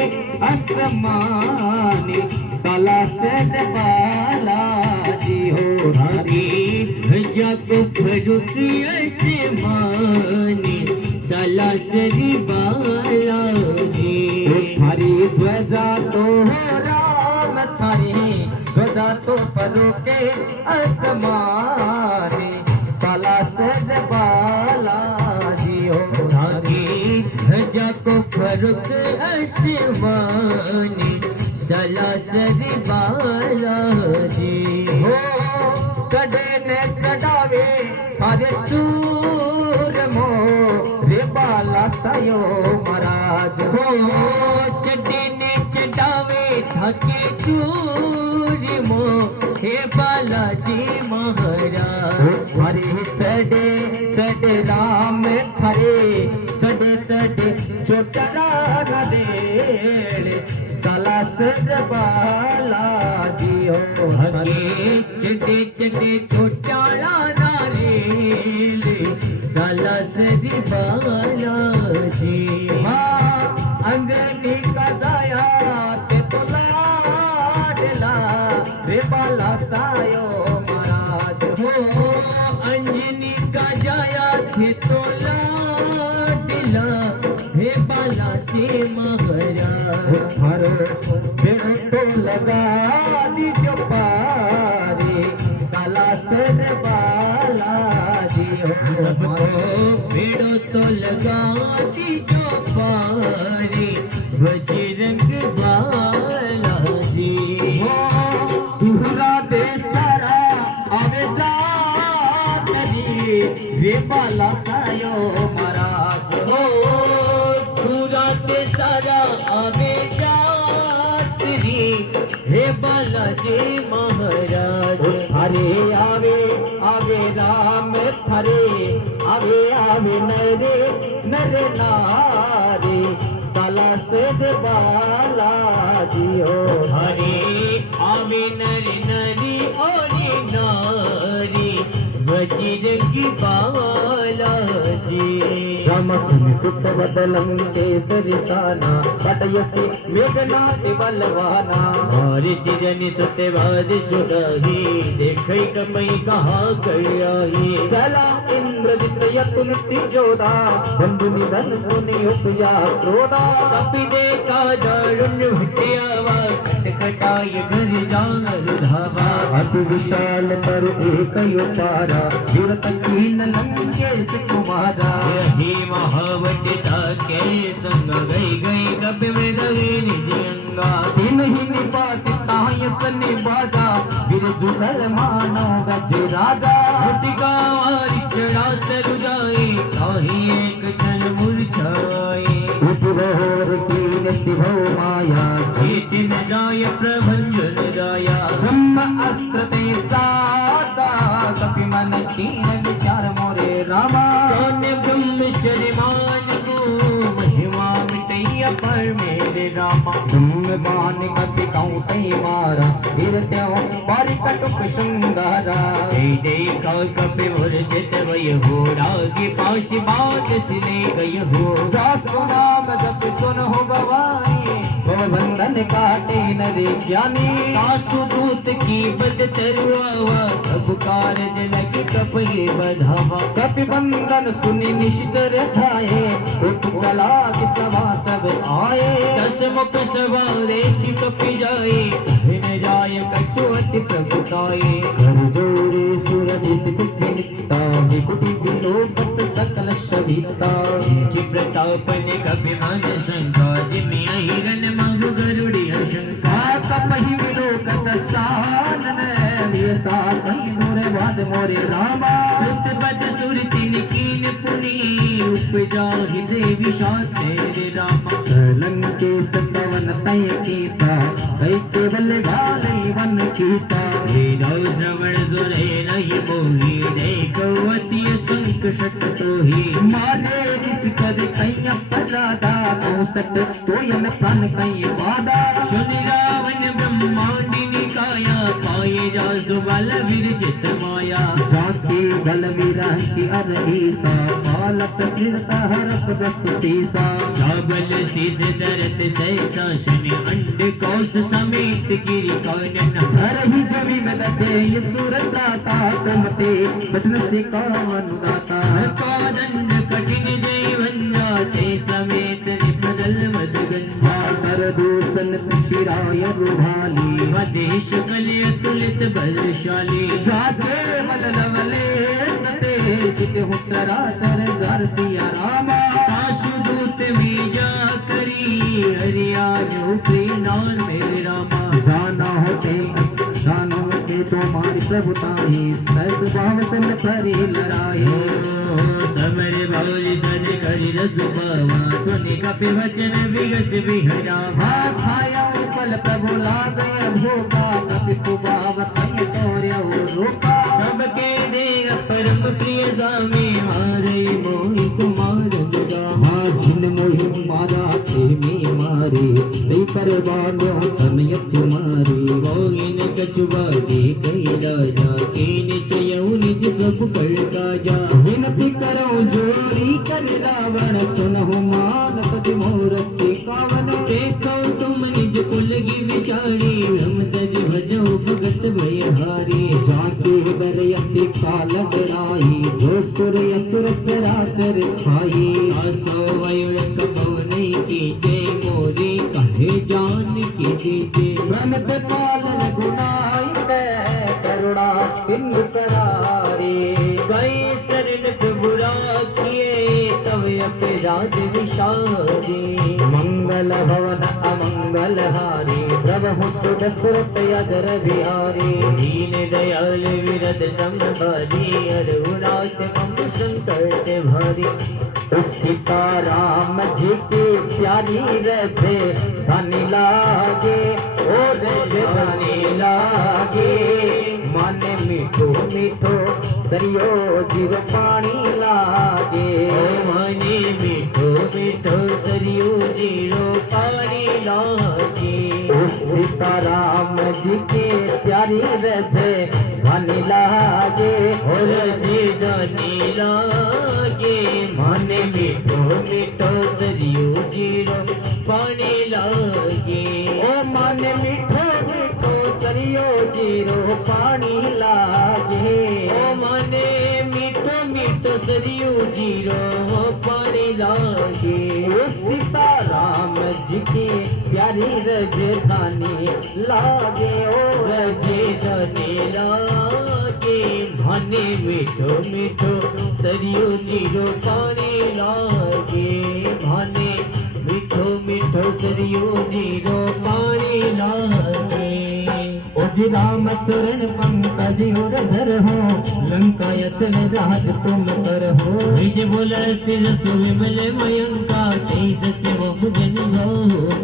आसमानी, साला सर बालाजी हो। हरी ध्वजा को फरुकी आसमानी, साला सरी बालाजी। हरी ध्वजा तो राम थारी, ध्वजा तो परो के आसमानी, साला सर बालाजी हो। धागे ध्वजा को फरुक आसमानी, साला सरी बालाजी हो। चढ़े ने चढ़ावे हरे चूर मो, रे बाला सायो महाराज हो। चढ़े ने चढ़ावे थके चूर मो, हे बालाजी महाराज। हरे चढ़े चढ़े राम हरे, चढ़े चढ़े चोटरा नदेड़े, साला सद बालाजी हो। हरे चढ़े चढ़े चोटाला नारेले, साला सरी बालाजी। अंजनी का जाया ते तो लाडला, रे बाला सायो महाराज हो। अंजनी का जाया थे तो लाडला, हे बालाजी महाराज। हरो बेड़ो तो लगा दीजो पारे, साला सर बालाजी हो। सबको बेड़ो तो लगा दीजो पारे, बजरंग बालाजी हो। दुहरा वे बाला सायो महाराज हो दूरात सारा आवे जात्री हे बालाजी महाराज हरे आवे आवे राम हरे आवे आवे नरे नरे नारे साला से बालाजी हो हरे आवे नरी नरी और नारी वज्रंगी बालाजी रामसिंह सुत बदलंते सरिसाना पटयसी मेघनाथ बलवाना ऋषि जनि सुते बाद सुदाही देखै कपई कहा करियाही चला इंद्रजित यतुनति जोधा बंधु निधन सुनि उपया क्रोधा कपि देखा दारुण भटियावा कटकटाय घर जांगर धावा अति विशाल तरु एक पारा वीरत कीन लंकेश कुमारा यही महावट के संग गई गई कपि मृदगी निज अंगा तीन ही निपात ताय सने बाजा वीर जुगल मानो गज राजा घटिका वारी चढ़ा तरु जाए ताही एक क्षण मूर्छाए उपरोर कीन शिभो माया जीत न जाय प्रभंजन गाया ब्रह्म अस्त्र ते साता कपि मन कीन विचार मोरे रामा कौन ब्रह्म शरिमान को महिमा मिटैया पर मेरे रामा तुम बान कपि कौते मारा वीर त्यो पारि कटुक श्रृंगारा देखा कपि मूर्छित वय हो रागी पाश बात सिले गय हो जा सुनाम जप सुन हो गवाई भव बंधन काटे नरे ज्ञानी सासु दूत की बद तरुआवा अब कारज लगी कपये बधावा कपि बंधन सुनि निश्चर थाए उठ कला की सभा सब आए दस मुख सवारे की कपि जाए भिन जाय कछुअति प्रभुताए कर जोरे सुरदित दिखता विकुटी विलोकत सकल शविता की प्रताप ने कपि मन शंका जिमि हिरन मधु गरुड़ी शंका कपहि विलोकत सानन वेसा कहीं दूर वाद मोरे रामा सुत बद सुरति निकीन पुनी उपजा हृदय विषाद तेरे रामा लंके सतवन तय कीसा कई केवल गाले वन कीसा लीलाओ श्रवण सुरे नहीं मोही देखो अति संक शट तोही मारे ऋषि कद कई पदादा औसत तोयन प्राण कई वादा सुनि रावण ब्रह्मांडी निकाया पाए जा सुबल विरचित माया जाके बल विरांति अरईसा बालक सिरता हरप दस सीसा चावल शीस दरत सहसा सुनि अंड कौश समेत गिरि कानन हर ही जमी में दे ये सूरता ता तुमते सटन से कामन गाता कादंड कठिन जीवन जाते समेत निपदल मद गंजा कर दूषण शिराय रुभाली मदेश कलिय तुलित बलशाली जाके बल लवले सते जित हो चराचर जर सिया रामा आशुदूत में जा करी हरिया उपरी नान मेरे रामा जाना होते जानो के तुम्हारी प्रभुताई सत भाव सन परी लड़ाई समर भौरी सद करी रस बावा सुनि कपि वचन विगस बिहरा हाथ आया पल प्रभु लागे भोगा कपि सुभाव तय तोर्य रूपा सबके दे परम प्रिय स्वामी मारे मोहि कुमार दुगा हाँ जिन मोहि मारा थे में मारे नहीं परवानो तनय तुम्हारी गोगिन कछुआ दे कई राजा कीन चयऊ निज प्रभु कर काजा विनती करो जोरी कर रावण सुनहु मान तज मोर से कावन देखो तुम निज कुल की विचारी ब्रह्मदज भजो भगत भयहारी जाके दरयति काल डराई जो सुर असुर चराचर खाई आसो वयुक नहीं कीजे मोरे कहे जान की दीजे ब्रह्मत पालन गुनाई दे करुणा सिंधु करारे गए शरण बुरा किए तब अपराध विषादी मंगल भवन अमंगल हारी प्रभु सुध सुरत अजर बिहारी दीन दयाल विरद संभाली अरुणाच मम संकट भारी सीताराम जी की प्यारी रजे धन लागे और धन लागे मन मीठो मीठो सरियो जीव पानी लागे माने मीठो मीठो सरियो जीरो पानी लागे सीताराम जी के प्यारी रजे धन लागे और जी धन लागे माने मीठो मीठो सरियो जीरो पानी लागे ओ माने मीठो मीठो सरियो जीरो पानी लागे ओ माने मीठो मीठो सरियो जीरो पानी लागे ओ सीताराम जी की प्यारी रजधानी लागे ओ रजधानी लागे माने मीठो मीठो सरियो जीरो पानी लागे माने मीठो मीठो सरियो जीरो पानी लागे ओ जी राम चरण पंकज और धर हो लंका यचन राज तुम कर हो विष बोलत जस विमल मयंका तेईस से बहु जन हो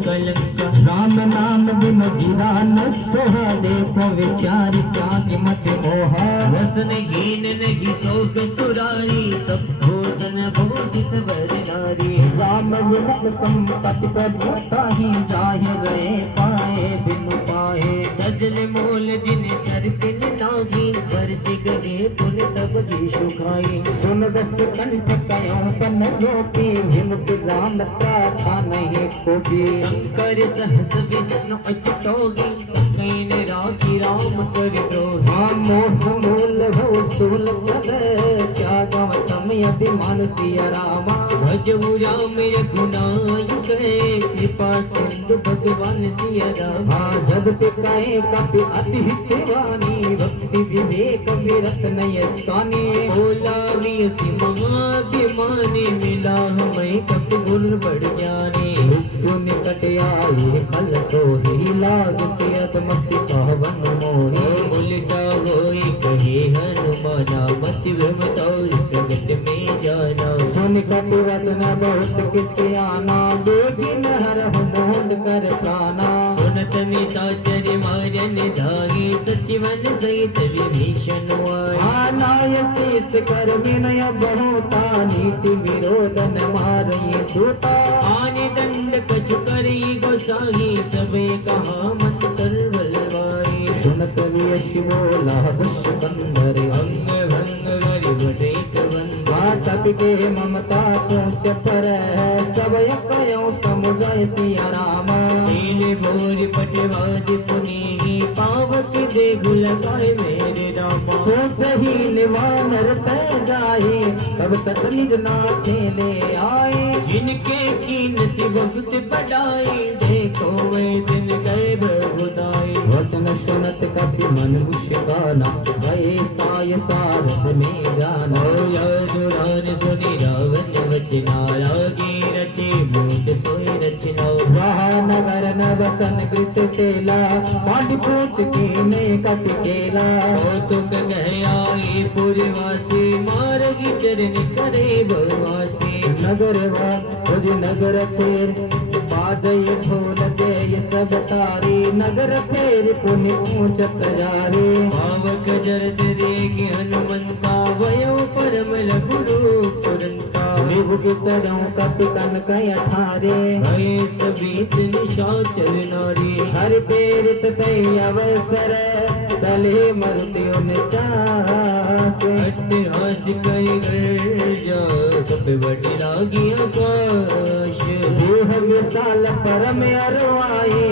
कलंका राम नाम बिन गिरा न सोहा देखो विचार त्याग मत मोहा वसन हीन नहीं शोक सुरारी सब भूषण भूषित वर नारी राम विमुख संपत्ति प्रभुता ही जाहि रहे पाए बिनु पाए सजन मोल जिन सर दिन नागी बरसी गए पुन तब की सुखाई सुन दस कंठ कयो पन लोके विमुख राम था नहीं कोटि शंकर सहस विष्णु अच्युतोगी सकैन राखी राम कर द्रोही मोह मूल भव स्थूल पद त्यागव तम अभिमान सिया रामा भजऊ राम रघुनायक कृपा सिंधु भगवान सिया रामा जब पिकाए कपि अति हितवानी भक्ति विवेक विरत नय स्थानी बोला वियसि महाभिमानी मिला हमें कपि गुण बढ़ ज्ञानी मृत्यु निकट आए कल तो ही लाग सियत मसी पावन मोही उलटा होई कहे हनुमाना मति भ्रमतौर प्रगट में जाना सुन कपि वचन बहुत किसे आना देगी नहर मोहन कर प्राणा सुनत निशाचर मारन धागे सचिवन सहित विभीषण आनाय शीस कर विनय बहुता नीति विरोधन मारये दूता आनि दंड कछु करी गोसाही सबे कहा मत कर बलवारी सुनत यश बोला पुष्प कंदर अंग भंग गरि बटैत बंधा तप के ममता पहुँच पर सब कयो समुझय सिया राम नील भोर पटवाद पुनी पावक देखु लगाए मेरे रामा पहुँच ही निवानर तय जाए तब सत निज नाथे ले आए जिनके कीन सी भक्त बढ़ाई देखो वे दिन गए बहुदाई वचन सुनत कपि मन मुस्काना भय साय सारथ में जाना यादुरान सुनि रावण वचना लागी रचे मूड सोई रचना वहा नगर न बसन कृत तेला पांडि पूछ के में कपि केला ओ तुम कह आए पुरवासी मार्ग चरण करे बवासी नगर तुझ नगर तेर बाजय ढोल दे सब तारी नगर फेर पुनि पूछत जारे पावक जरद रेगे हनुमंता वयो परम गुरु तुरंता विभुग चढ़ो कपि कन कय ठारे भय सबीत निशाचर नारी हर पेरित तय अवसर चले मरुति उन चास अट्टहास कई गर्जा कप बट लागी आकाश देह विशाल परम अरवाए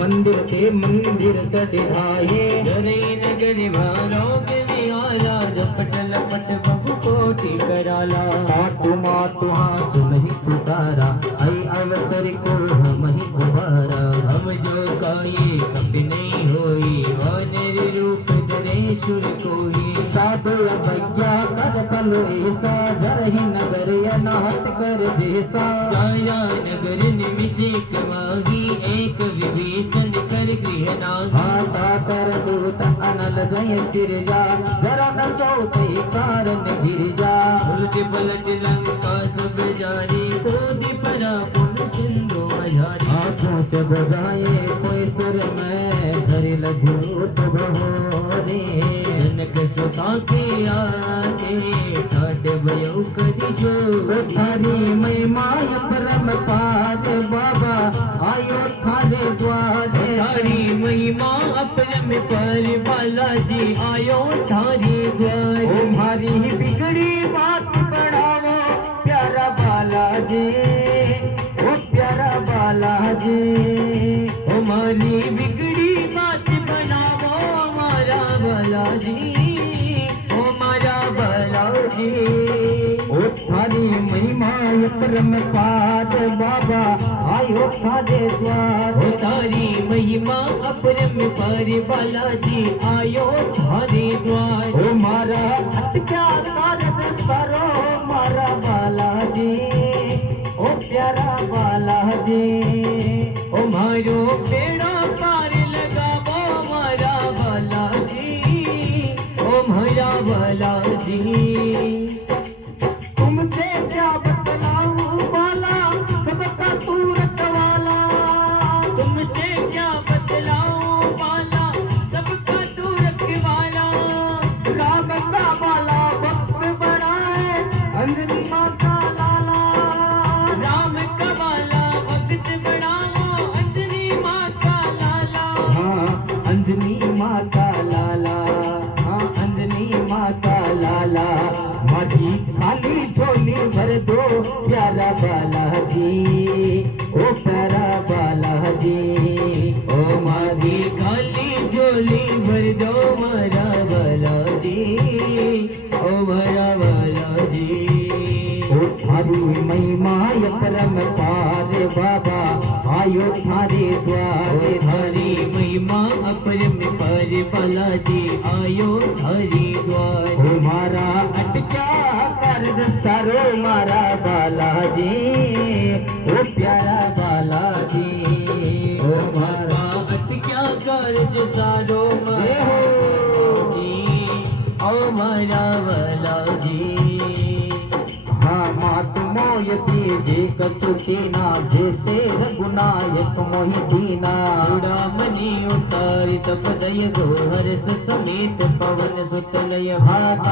मंदिर ते मंदिर चढ़ाए जरे नगर भारोग निहारा जपट लपट बहु कोटि कराला मातु मातु हाँ सुनहि पुकारा आई अवसर को हम ही उबारा हम जो काये कपि नहीं होई वानर रूप धरे सुर कोई साधु अवज्ञा कर पलो ऐसा जरहि नगर अनाहत कर जैसा जाया नगर निमिषेक माही एक विभीषण कर गृह नागी हाथा कर दूत अनल जय सिरजा जरा न सोते कारण गिरजा पलट लंका सब जारी कोदि परा पुन सिंधु मझारी सोच बजाए कोई सुर में धरि लघु तो बहोरे जनक सुता के आगे ठाट भयो करी जो थारी महिमा परम पाद बाबा आयो थारे द्वार थारी महिमा अपरम पर बालाजी आयो थारी द्वार तुम्हारी बिगड़ी बात बढ़ावो प्यारा बालाजी ओ प्यारा बालाजी हमारी बिगड़ी बात बनावो हमारा बालाजी हमारा बालाजी ओ थारी महिमा परम पाद बाबा आयो थारे द्वार तारी महिमा अपरम पर बालाजी आयो थारे द्वार ओ मारा अटक्या कारज सरो मारा बालाजी ओ प्यारा बालाजी ओ मारो बेड़ा पार लगावो मारा बालाजी ओ मारा बालाजी तुमसे क्या बतलाऊं बाला सबका तू रखवाला तुमसे क्या बतलाऊं बाला सबका तू रखवाला राम का बाला वक्त बड़ा है अंजनी माँ का लाला राम का बाला वक्त बढ़ाओ अंजनी माँ का लाला हाँ अंजनी माँ का लाला हाँ अंजनी माँ का लाला माझी खाली झोली भर दो प्यारा बालाजी ओ प्यारा बालाजी ओ मारी खाली झोली भर दो मारा बालाजी ओ मारा बालाजी ओ थारी महिमा परम पाद बाबा आयो थारे द्वारे थारी महिमा अपरम पर बालाजी आयो थारी द्वार मारा अटका कर्ज सारो मारा बालाजी ओ प्यारा बालाजी ओ मारा अटक्या कर्ज सारो बालाजी ओ मारा बालाजी हाँ मात मोयती जे कछु चीना जैसे रघुनायक मोहि दीना चूड़ामणि उतारि तप दय गो हर्ष समेत पवन सुत लय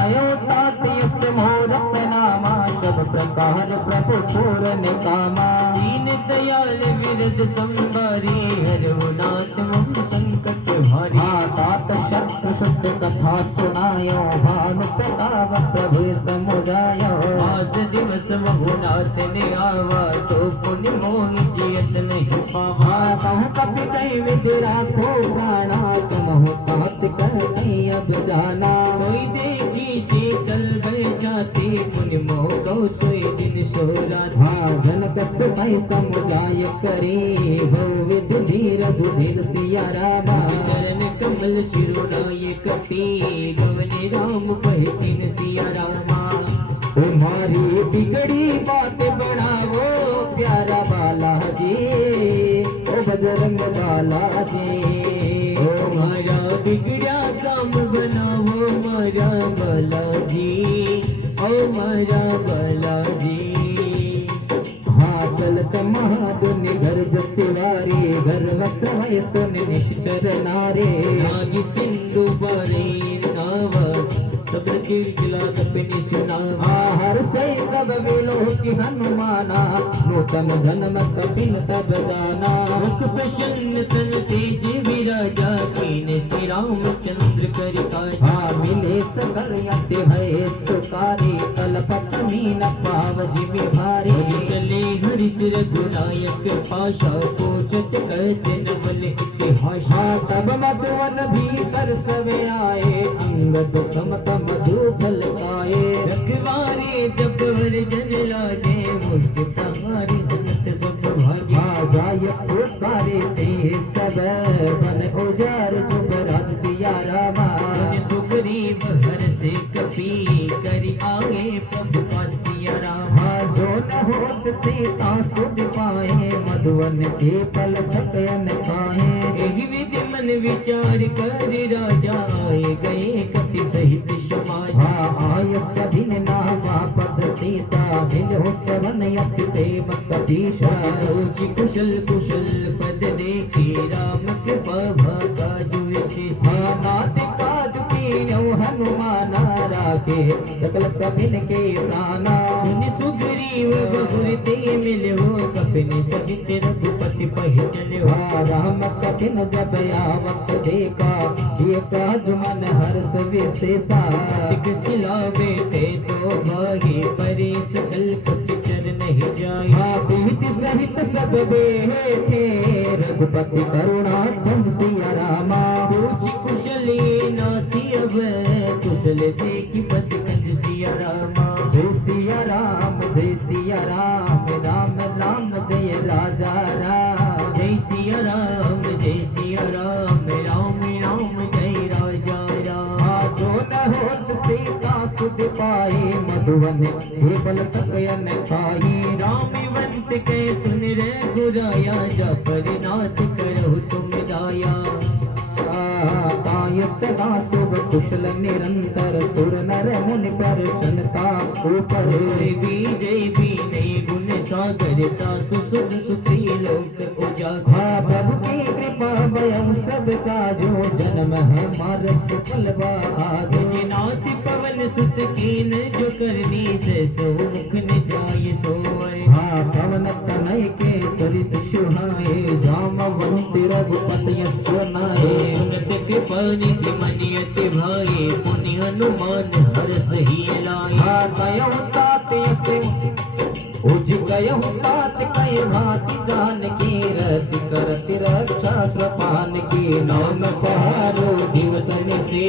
आयो तातियस मोरत नामा सब प्रकार प्रभु पूरन कामा दीन दयाल विरद संभारे हरहुनाथ मुख संकट भारी तात शत्रु शुद्ध कथा सुनायो भानु प्रताप प्रभु समुदायो आस दिवस रघुनाथ ने आवा तो पुण्य मोहि जियत नहीं पावा कहूँ कपि कई विधि राखो प्राणा तुम हो कहत कहीं अब जाना कोई देखी शीतल भय जाते पुण्य मोह गौ सोई दिन सोरा हाँ जनक सुखई समुदाय करे भव विधि धीर धुधीर सिया रामा चरण कमल शिरोनाय कपि गवने राम पहिन सिया रामा तुम्हारी बिगड़ी बात बढ़ावो प्यारा बालाजी ओ बजरंग बालाजी ओ मारा बिगड़ा काम बनाओ मारा बालाजी ओ मारा बालाजी हाँ चलत महादुनि घर जसिवारी घर वक्त है सुन निश्चर नारे नागी सिंधु बारे नावस सब्र की गिला कपिनी सुनावा हर सही सब विलो की हनुमाना नूतन जन्म कपिन तब जाना मुख प्रसन्न तन तेज विराजा कीन श्री रामचंद्र कर काजा हाँ मिले सकल यति भय सुकारी तलपत मीन पाव जिमि भारी चले हरिश रघुनायक पाशा पूजत कहते न बल इतिहास हाँ तब मधुवन भीतर सवे आए अंगद समत मधु फल खाए रखवारे जब हर जन लागे मुझ तहारी जगत सब भागे हाँ जाय पुकारे ते सब बन उजार जुग राज सिया रामा सुग्रीव हर से कपि करि आगे प्रभु का सिया राम हाँ जो न होत सीता सुध पाए मधुवन के फल सकयन खाए एहि विधि मन विचार कर राजा आए गए कपि सहित समाज हाँ आय सभिन नामा पद से मिलो सवन यति प्रेम कपीशा रोजी कुशल कुशल पद देखी राम कृपा भाका जुविशेष नाथ काज कीन्यो हनुमाना राखे सकल कपिन के प्राणा सुनि सुग्रीव बहुर ते मिलो कपिन सहित रघुपति पहचन राम कपिन जब आवत देखा ये काज मन हर्ष विशेषा सिलावे ते तो भागी परी सकल पति चर नहीं जाए प्रीति सहित सब बैठे रघुपति करुणा कुंज सिया रामा पूछ कुशली नाती अब कुशल देखी पति कुंज सिया रामा जय सिया राम जय सिया राम राम राम जय राजा राम जय सिया राम जय सिया राम राम राम जय राजा राम जो न होत सीता सुध पाए मधुवन हे बल सकयन खाई रामवंत के सुन रे गुराया जपर नाथ करहु तुम दाया काय सदा शुभ कुशल निरंतर सुर नर मुनि पर चनता ऊपर जय भी नहीं गुण सागर सुध सुखी लोक उजागा प्रभु की कृपा भयम सब का जो जन्म है मारस पलवा आज नाथ पवन सुत कीन जो करनी से सो मुख न जाय सोए पवन तनय के चरित सुहाए जामवंत रघुपति सुनाए उनत कृपा निधि मनियति भाई पुनि हनुमान हरस ही लाए कयहु तात यसे उज गयहु तात कय भाति जान की रति करति रक्षा कृपान की नाम पहारो दिवस से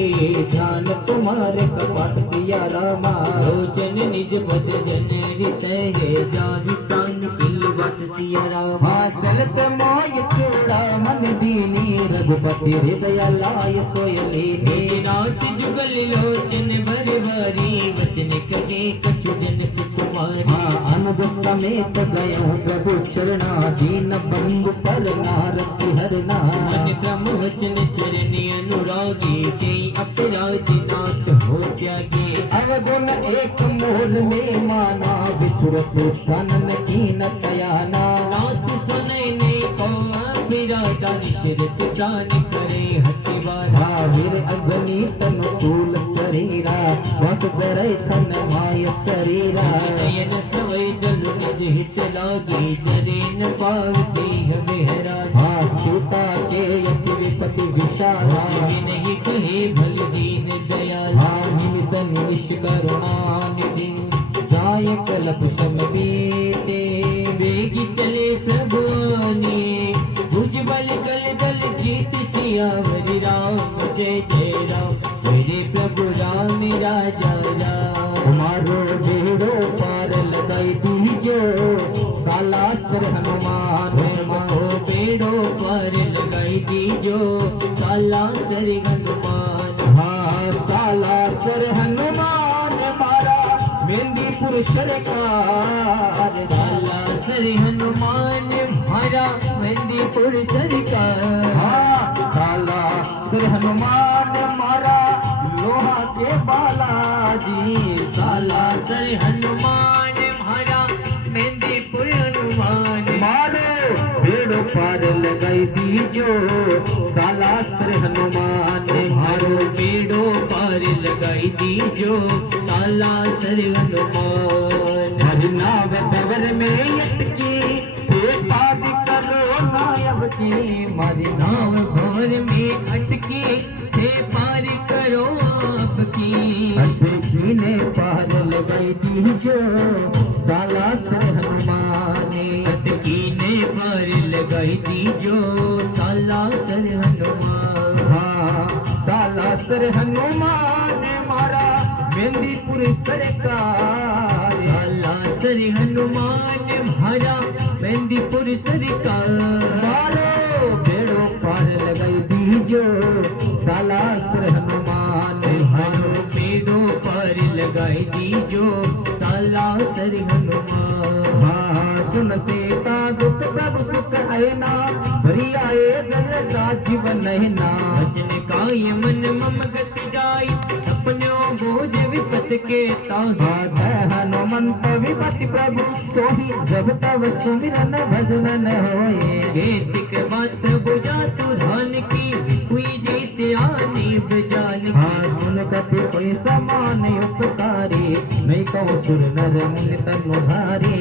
ध्यान तुम्हारे कपट सिया रामा रोचन निज बद जन हृदय जाहि प्राण की बट सिया रामा चलत मोय चूड़ा मन दीनी रघुपति हृदय लाय सोयली नाथ जुगल लोचन भर भरी वचन कहे कछु जन तुम्हारी अनुज समेत गयो प्रभु चरणा दीन बंधु पर नारति हरना मन ब्रह्म वचन चरणी अनुरागी के अपराध नाथ हो त्यागे अवगुण एक मोल में माना विचुरत कानन कीन तयाना नाथ सुनय नहीं कौआ विराटा निश्रित प्राण करे हतिवारा वीर अग्नि तनुकूल शरीरा वस जरै छन माय शरीरा नयन सवै जल निज हित लागी जरे न पावती हमेरा सीता के यति विपति विशाला नहीं कहे भल दीन दयाला निमिष निमिष करुणा निधि जाय कलप शम बीते वेगी चले प्रभु आने भुज बल कल दल जीत सियावर राम जय जय राम मेरे प्रभु राम राजा राम तुम्हारो बेड़ो पार लगाई दीजो सालासर हनुमान मारो बेड़ो पार लगाई दीजो सालासर हनुमान हाँ सालासर हनुमान मारा मेंदीपुर सरकार सालासर हनुमान मारा मेंदीपुर सरकार हाँ सालासर हनुमान मारा लोहा के बालाजी सालासर हनुमान मारा मेंदीपुर हनुमान मारो बेड़ो पार लगाई दीजो सालासर हनुमान मारो बेड़ो पार लगाई दीजो सालासर हनुमान नाव भवर में अटकी पाद करो नायब की मारी नाव भवर में अटकी थे पार करो आपकी अटकी ने पार लगाई दीजो सालासर हनुमान अटकी ने पार लगाई दीजो सालासर हनुमान हाँ सालासर हनुमान मारा मेंदीपुर सरकार सालासर हनुमान मारा मेंदीपुर सरकार मारो बेड़ो पार लगाई दीजो सालासर हनुमान मारो बेड़ो पार लगाई दीजो सालासर हनुमान हाँ सुन सीता दुख प्रभु सुख है ना भरी आए जल का जीवन है ना वचन काय मन मम गति जाई सपनों बोझ विपत के ताहा हनुमंत विपत्ति प्रभु सोही, जब तब सुमिरन भजन न होए। केतिक बात प्रभु जातु धान की, हुई जीत आनी बजान की। हाँ सुन कपि कोई समान उपकारी, नहीं कहो सुर नर मुनि तनुहारी।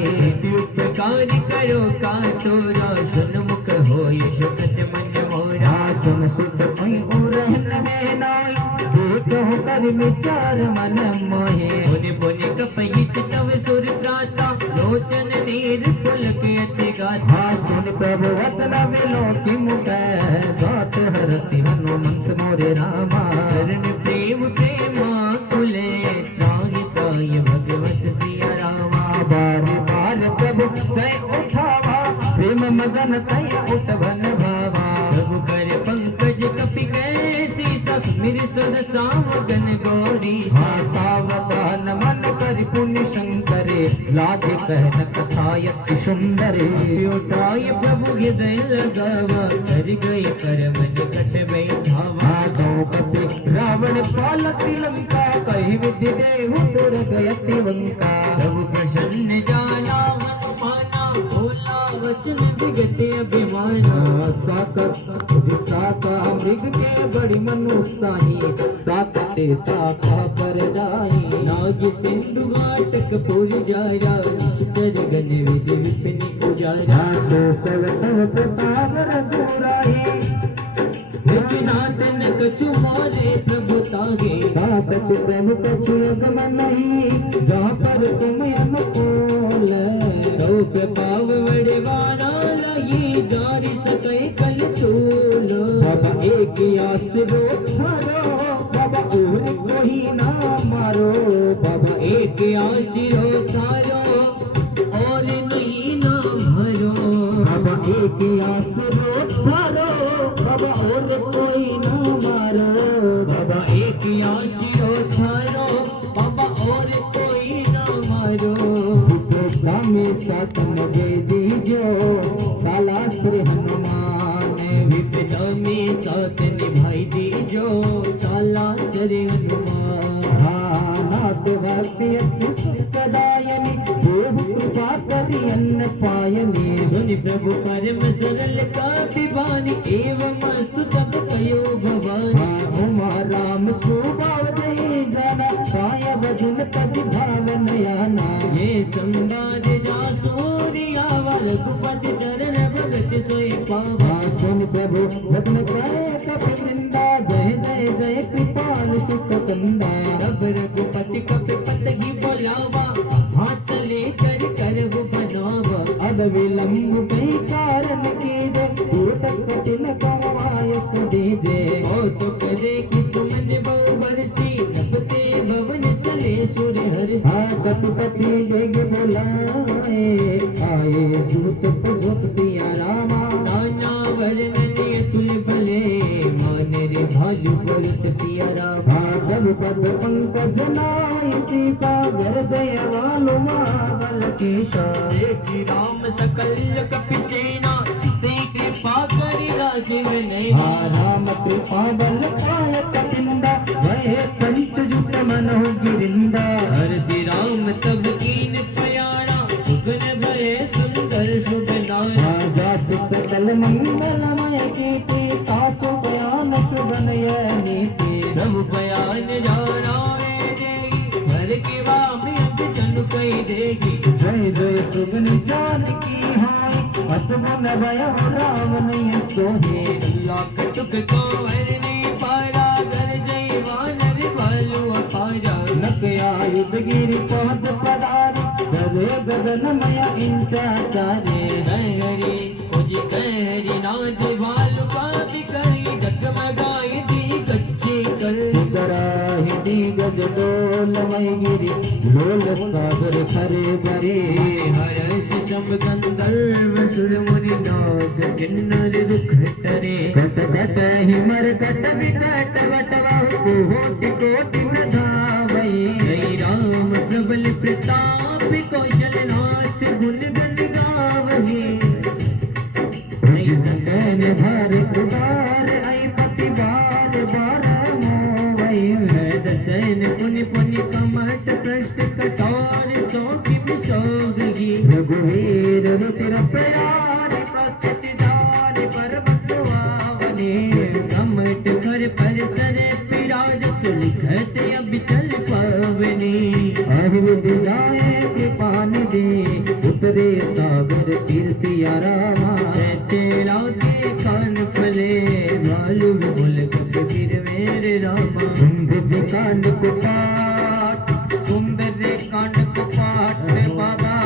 उपकार करो का तोरा, सन्मुख होय सुखद मन मोरा। हाँ सुन सुख कोई उरहन में नाई, देखो कर विचार मन मोहे। पुनि पुनि कपहि चितव सुर प्राता, लोचन नीर पुलक अति गाथा। हाँ सुन प्रभु वचन मिलो कि मुख, गात हरसि हनुमंत मोरे रामा। शरण प्रेम प्रेमा कुले, त्राहि त्राहि भगवत सिया रामा। बार बार प्रभु जय उठावा, प्रेम मगन तय उठवन भावा। प्रभु कर पंकज कपि कैसी, सस्मिर सुर सामगन गौरी। हाँ सावधान मन कर पुण्य शंकरे, लागे कहन कथा यति सुंदरे। उठाय प्रभु हृदय लगावा, कर गई परम निकट बैठावा। हाँ गौ कपि रावण पालति लंका, कहि विधि देहु दुर्ग यति वंका। प्रभु प्रसन्न जाना माना, भोला वचन विगत अभिमाना। साकत जिसाका मृग के बड़ी मनुसाही, साकते साका पर जाई। नाग सिंधु घाटक पुर जाया, निश्चर गण विधि विपिन उजारा। सो सवतव प्रताप रघुराई, नाथन कछु मारे प्रभु तागे। कछु प्रभु कछु अगम नहीं, जहाँ पर तुम अनुकूल। तो प्रभाव बड़वाना लगी, जारी सकै कल चूल। बाबा एक आसरो थारो, बाबा और कोई ना मारो। बाबा एक आशीरो तारो, और नहीं नाम हरो। बाबा एक आसरो थारो, बाबा और कोई ना मारो। बाबा एक आशीरो थारो, बाबा और कोई ना मारो। विपदा में साथ लगे दीजो, साला श्री हनुमान। विपदा में साथ निभाई दीजो, साला श्री हनुमान। हाँ नाथ भक्ति अति सुखदायनी, देव कृपा करि अन्न पायनी। सुनि प्रभु परम सरल का विवानी, एवं अस्तु तब पयो भवानी। हाँ उमा राम सुभाव जय जाना, पाय भजन तज भाव नयाना। ये संवाद जा सूर्या, रघुपति चरण भगत सोई पावा। हाँ सुन प्रभु वचन कहे कपि निंदा, जय जय जय कृपाल सुख कंदा। तब रघुपति कपि पतहि बोलावा, हाथ चले कर करहु बनावा। अब विलंब कई कारण कीजे, दूत कठिन कमाय सुदीजे। कौतुक देखि सुमन बहु बरसी, नभते भवन चले सुर हरसी। हाँ कपि देग बुलाए, आए दूत प्रभु सिया रामा। नाना वर्णन अतुल भले, मान रे भालु बरुत सिया रामा। हाँ जब पद पंकज नाई, सीसा घर जय वालु मावल केशा। देखि राम सकल कपि सेना, ते कृपा करि राजीव नैना। हाँ राम कृपा बल पाय कपिंदा, वह पंच जुट मनो गिरिंदा। हरसि राम तब कीन प्यारा, सुगन भय सुंदर शुभ नारा। हाँ जासु सकल मंगलमय कीर्ति, तासु बयान शुभ नय नीति। प्रभु बयान जाना घर के वामी जन कई देगी। जय जय सुगन जानकी हाय, असुगन भय राम नहीं सोहे। लाख टुक को हरने पारा, घर जय वानर भालू अपारा। नक आयुध गिरि पद पदारी, जय गगनमय इंचाचारे। कहरी कुछ कहरी नाथ भालू काफी करी, जगमगाई दी कच्ची कर। कराहिदी गज डोलमय गिरि, लोल सागर खरे बरे। हरस शंभ गंधर्व सुर मुनि नाग, किन्नर दुख टरे। कट कट हिमर कट विकट वट बाहु, कोटि कोटि न धावई। जय राम प्रबल प्रताप, कौशल नाथ गुण गण गावही। जय सकल भर उदार, आई पति बार बार मोवई। दसन पुनि पुनि कमट पृष्ठ कटार, सौ की रघुवीर रुचिर प्यार प्रस्तुत जान पर बसुआवने कमट घर पर सर पिराजत लिखत अब चल पावनी अहिद जाए कृपान दे उतरे सागर तीर सिया रामा तेरा के कान फले मालूम मुल्क फिर मेरे रामा सुंदर कांड को पाठ सुंदर कांड को पाठ बाबा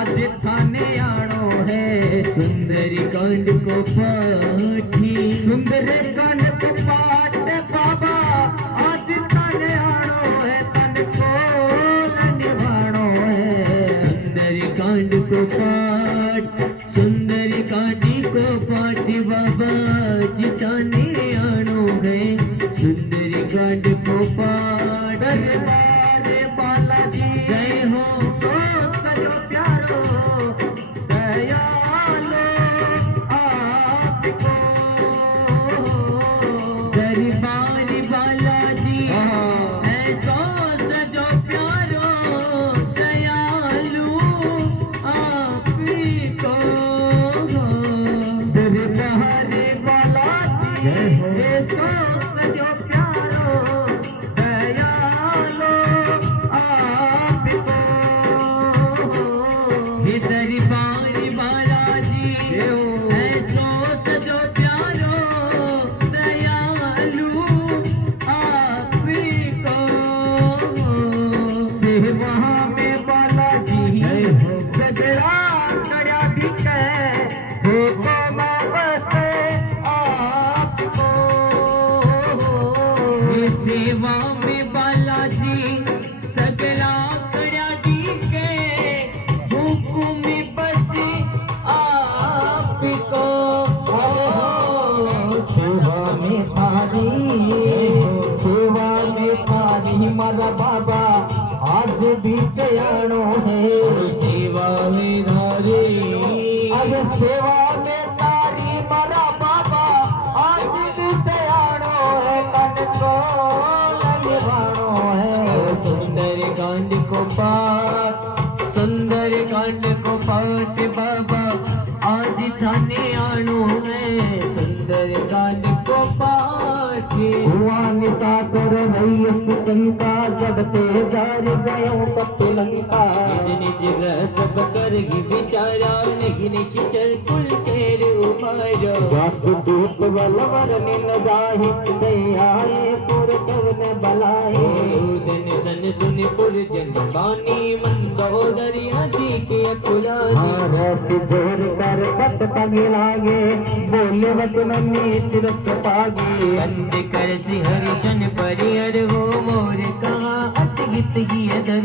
आज थाने आनो है सुंदर कांड को पाठी सुंदर कांड को पाठ बाबा आज थाने आनो है तन को निभानो है सुंदर कांड को पाठ सुंदर कांडी को पाठ बाबा जिताने आनो है सुंदर कांड को पाठ दरबार बालाजी जय हो सो सजो प्यारो दयालो आपको दरबार बालाजी ऐसो सजो प्यारो दयालु आपको दरबार बालाजी ऐसो सजो प्यारो दयालो आपको हे दरबार बालाजी ऐसो सजो प्यारो दयालु आपको सेवा में बालाजी सगरा कड़ा दिखे हो तो मैं बसे आपको हे सेवा में बालाजी सगला कड़ा दिखे हुकुम बसे आपको सेवा में तारी मारा बाबा आज भी चयानो है सेवा में धारे अरे सेवा में तारी मारा बाबा आज भी चयानो है तन को निभानो है सुंदर कांड को पाठ सुंदर कांड को पाठ बाबा आज थाने आनो है सुंदर कांड को पाठ हुआ निशाचर नैयस संता जगते जार गयो पत्ते लंका निज निज रस कर ही विचारा नहीं निश्चर कुल तेरे उमारा जस दूत बलवर निन जाहि ते आए पुर कवन बलाए दिन सन सुन पुर जन बानी मंदोदरी आदि के कुलानी रस जोर कर पत पग लागे बोले वचन मीत रस पागे बंद कर हरिशन परिहर हो मोर कहा अतगित ही अदर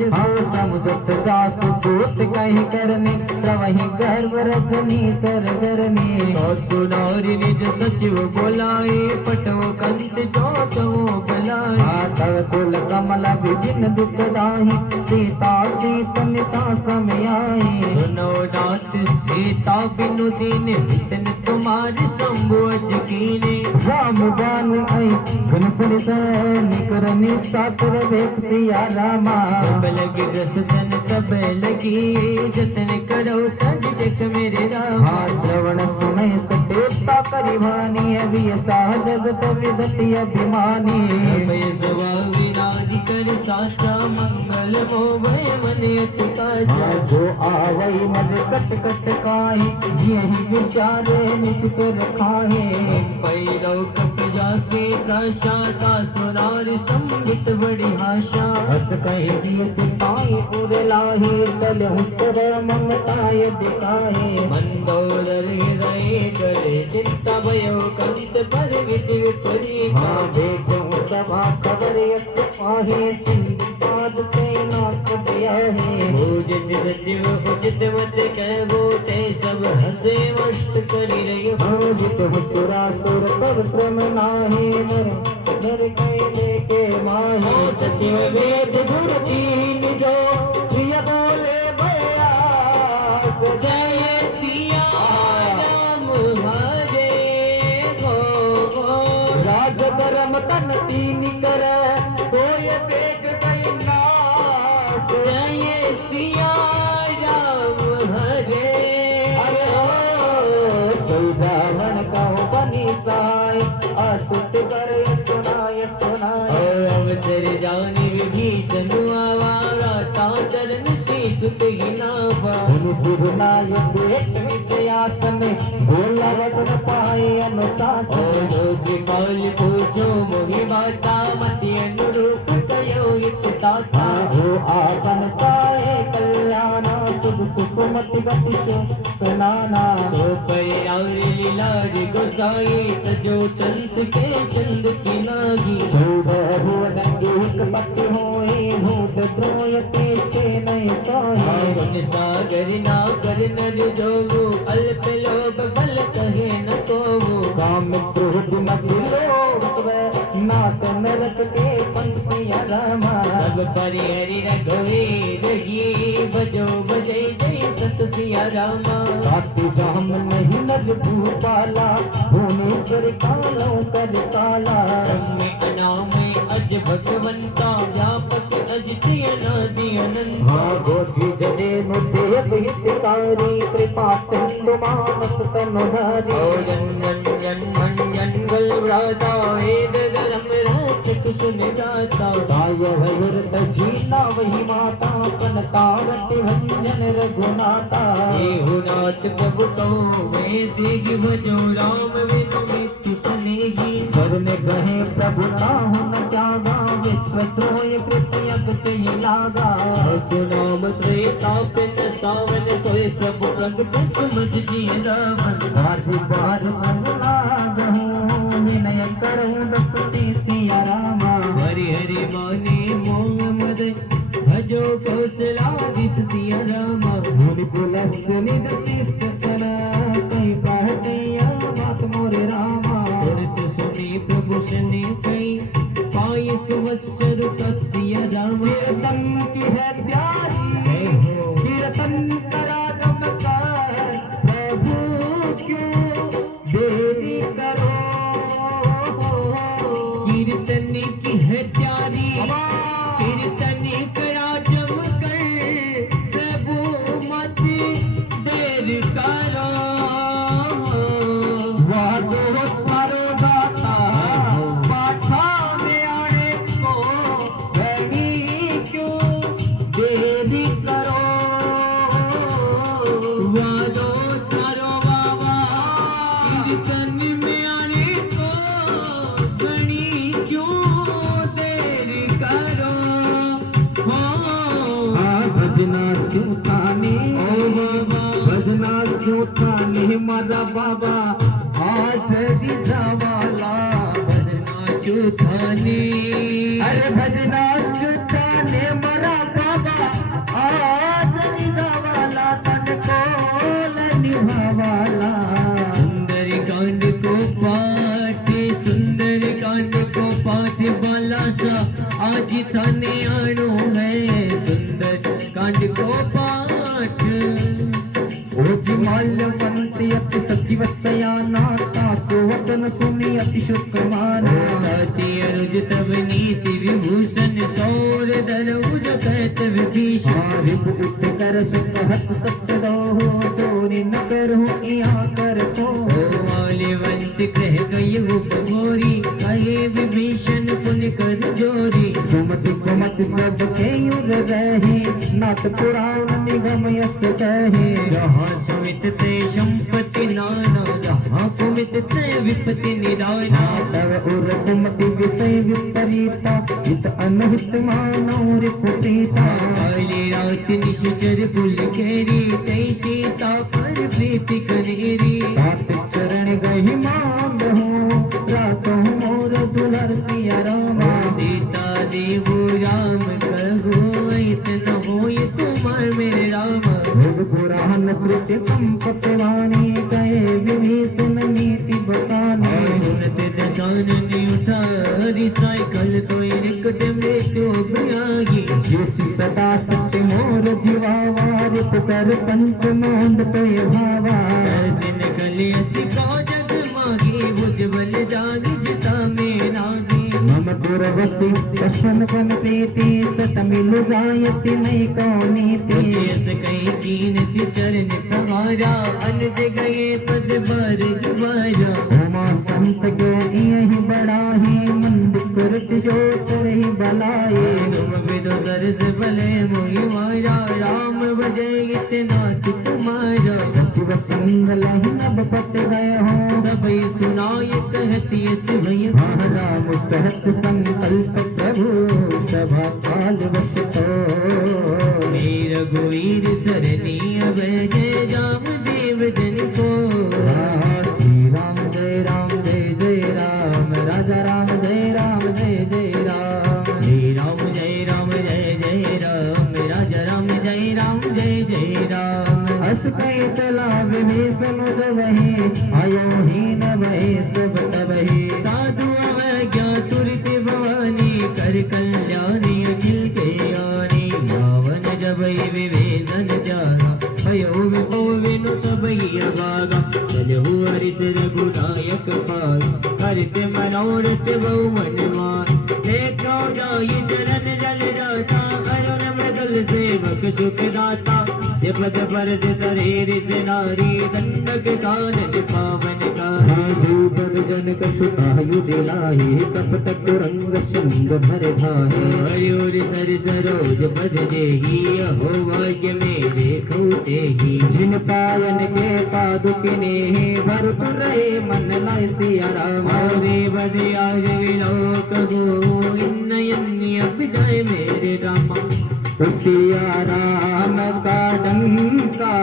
समुझत जास दूत कहीं करने प्रवहि गर्भ रजनी चर करने सुनार निज सचिव बोलाए पटो कंत जो चो बलाए तव कुल कमल विभिन्न दुख दाही सीता सीत निशा समय आई सुनो नाथ सीता बिनु दीन हितन तुम्हारे संबोज कीने राम बान आई घन सरिस निकर निशाचर वेक सिया रामा तब लगी रसतन तब लगी जतन करो तज देख मेरे राम श्रवण सुनय सटेता करिवानी अभी सा जगत विदति अभिमानी भय स्वभाव विराज कर साचा मंगल मोभय मन अटका जो आवई मन कट कट काहि जिहि विचारे निश्चर खाहे पैरो कप जाके काशा का सुनार संगीत बड़ी आशा हस कहि दिस पाई उर लाहि चल हुसर ममताय दिखाए मंदोदर हृदय डरे चिंता भयो कंत पर विधि विपरीता देखो सभा खबर यस पाहि सिंधुपाद से नास दियाहे भोज चिर जीव उचित मत कहो ते सब हसे मस्त करी रही जित हुसुरा सुर तब श्रम नाहि नर नर कैले के माहि सचिव वेद गुरु तीन जो प्रिय बोले बयास जय सिया राम हरे गो राज धर्म तन तीन कर कोय बेग गई नास जय सिया राम हरे शीस ते नावा सिरनाय देख विजयासन बोला वचन पाए अनुशासन काल पूछो मोहि बाता मति अनुरूप कयो इत्ताता हो आपन चाहे कल्याण सुध सुसुमति गति शोकनाना सो पयारी लीलारी गोसाई तजो चंद के चंद की नागी 14 भुवन एक पति होए भूत द्रोयते के नहीं सोए आवन सागर ना कर नर जोगो अल्प लोभ बल कहे न तो वो काम क्रोध मत लोभ सब नाथ नरक के पंछिया रामा सब परि हरि रघुवीर ही बजो बजै जय सत सिया रामा काटी राम नहीं नर भूपाला भुवनेश्वर कालो कर काला ब्रह्म अनामय अज भगवंता व्यापक अजितय नादि अनंत हाँ गोधी जने देव हितकारी कृपा सिंधु मानस तनुधारी राधा वेद धर्म रक्षक सुन गाता काय भयुरत जीना वही माता पन तारत भंजन रघुनाथा नाथ प्रभु तो मैं देख भजो राम बिनु मृत्यु स्नेही शरण गहे प्रभु ताहु न त्यागा विश्व द्रोय कृतयक चय लागा सुनाम त्रेताप न सावन सोए प्रभु प्रगट सुमझ जी रावण बारी बार मन लागहूँ विनय करूँ दस सिया रामा हरि हरि माने मोह मद भजो कौशलाधीश सिया रामा मुनि पुलस निज शिष्य सना कई कहतैया बात मोरे रामा तुरत सुनी प्रभु सुनी कई पाई संवत्सर तत्सिया रामा कीर्तन की है प्यारी कीर्तन करा चमत्कार प्रभु क्यों देरी करो कीर्तन की है प्यारी कीर्तन करा चमकर प्रभु मत देर करो वादो थारो दाता पाठा में आने को बनी क्यों देरी करो वादो तारो बाबा कीर्तन में आने को घनी क्यों देर करो हो भजना सुताने ओ बाबा भजना सुताने मारा बाबा आज रिझवाला भजना चुथानी अरे भजना सुताने मारा बाबा आज रिझवाला तन कोल निभावाला सुंदर कांड को पाठ सुंदर कांड को पाठ बाला सा आज थाने आनो है सुंदर कांड को पाठ ओजी माल्यवंती अति सजीव सयाना तासो वदन सुनी अति शुक्रमाना नाती अनुज तब नीति विभूषण सौर धर उज कहत विभीषण रिप उठ कर सुखहत सत्य दोहो तोरी न करहु इया कर तो माल्यवंत कह गई उपगोरी कहे विभीषण पुन कर जोरी सुमति कुमति सब के युग रहे नाथ पुराण निगम यस कहे जहाँ सुमित ते संपत्ति नाना जहाँ कुमित ते विपत्ति निदाना तव उर कुमति विषय विपरीता हित अनहित मानव रिपुटीता काली रात निश्चर कुल घेरी तै सीता पर प्रीति कनेरी तात चरण गहि मांग हो रात मोर दुलर सिया रामा सीता देव राम कहो इतन होय कुमार मेरे राम भोग पुराण श्रुति संपत्ति वाणी कहे विभीषण नीति बताने सुनत दशानन उठा साइकिल तो निकट में तो बयागी जिस सदा सत्य मोर जीवावा रूप कर पंच मोंड पे भावा दर्शन कले सिका जग मागी उज्जवल जाग जिता में नागी मम उर्वशी दर्शन कन प्रीति सत मिल जायति नहीं कौनीति जैस कहीं कीन सी चरण तुम्हारा अनज गए पद बार बारा उमा संत क्यों यही बड़ा ही मंद कुरत जो तरही बलाए तुम बिदो सरस भले मोहि मारा राम भजे इतना कि तुम्हारा सचिव संग लही नभ पत गए हो सबई सुनाय कहती सिमय राम सहत संकल्प प्रभु सभा काल वश तो मेर रघुवीर सरनी अब जय राम देव जन को श्री राम जय राम जय जय राम राजा राम जय राम जय जय राम श्री राम जय राम जय जय राम राजा राम जय राम जय जय राम हस कई चला विभीषण जब वही आयो ही न वही सब तबही साधु अवज्ञा तुरत भवानी कर कल्याणी अखिल के यानी रावण जब विभीषण जाना भयो विनु तबही अभागा चलहु हरिष रघुनायक पाई हरित मनोरथ बहु मनमान देखो जाई चरण जल जाता अरुण मृदल सेवक सुख दाता पद पर तरे ऋष नारी दंडक कानन पावन कारी जीवन जनक सुतायु दिलाए कपट रंग सिंह भर धाहे मयूर सर सरोज पद देही अहो भाग्य मेरे खोते ही जिन पायन के पादुक ने भरत रहे मन लाय सिया राम हरे बद आज विलोक गो इन अब जाए मेरे रामा सिया राम का डंका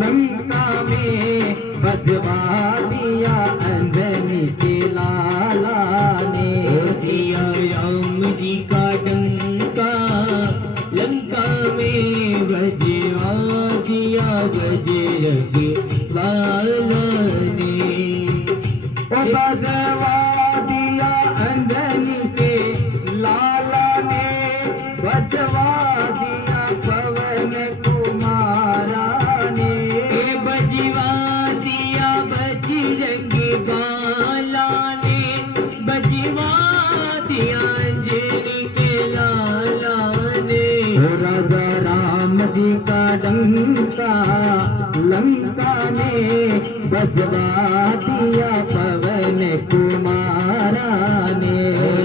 लंका में बजवा दिया अंजनी के लाला ने सिया राम जी का डंका लंका में बजवा दिया बजरंगी लाला ने बजवा दिया अंजनी के लाला ने बजवा दिया पवन कुमारा ने बजवा दिया बजरंगी बाला ने बजवा दिया अंजनी के लाला ने राजा राम जी का डंका लंका में बजवा दिया पवन कुमारा ने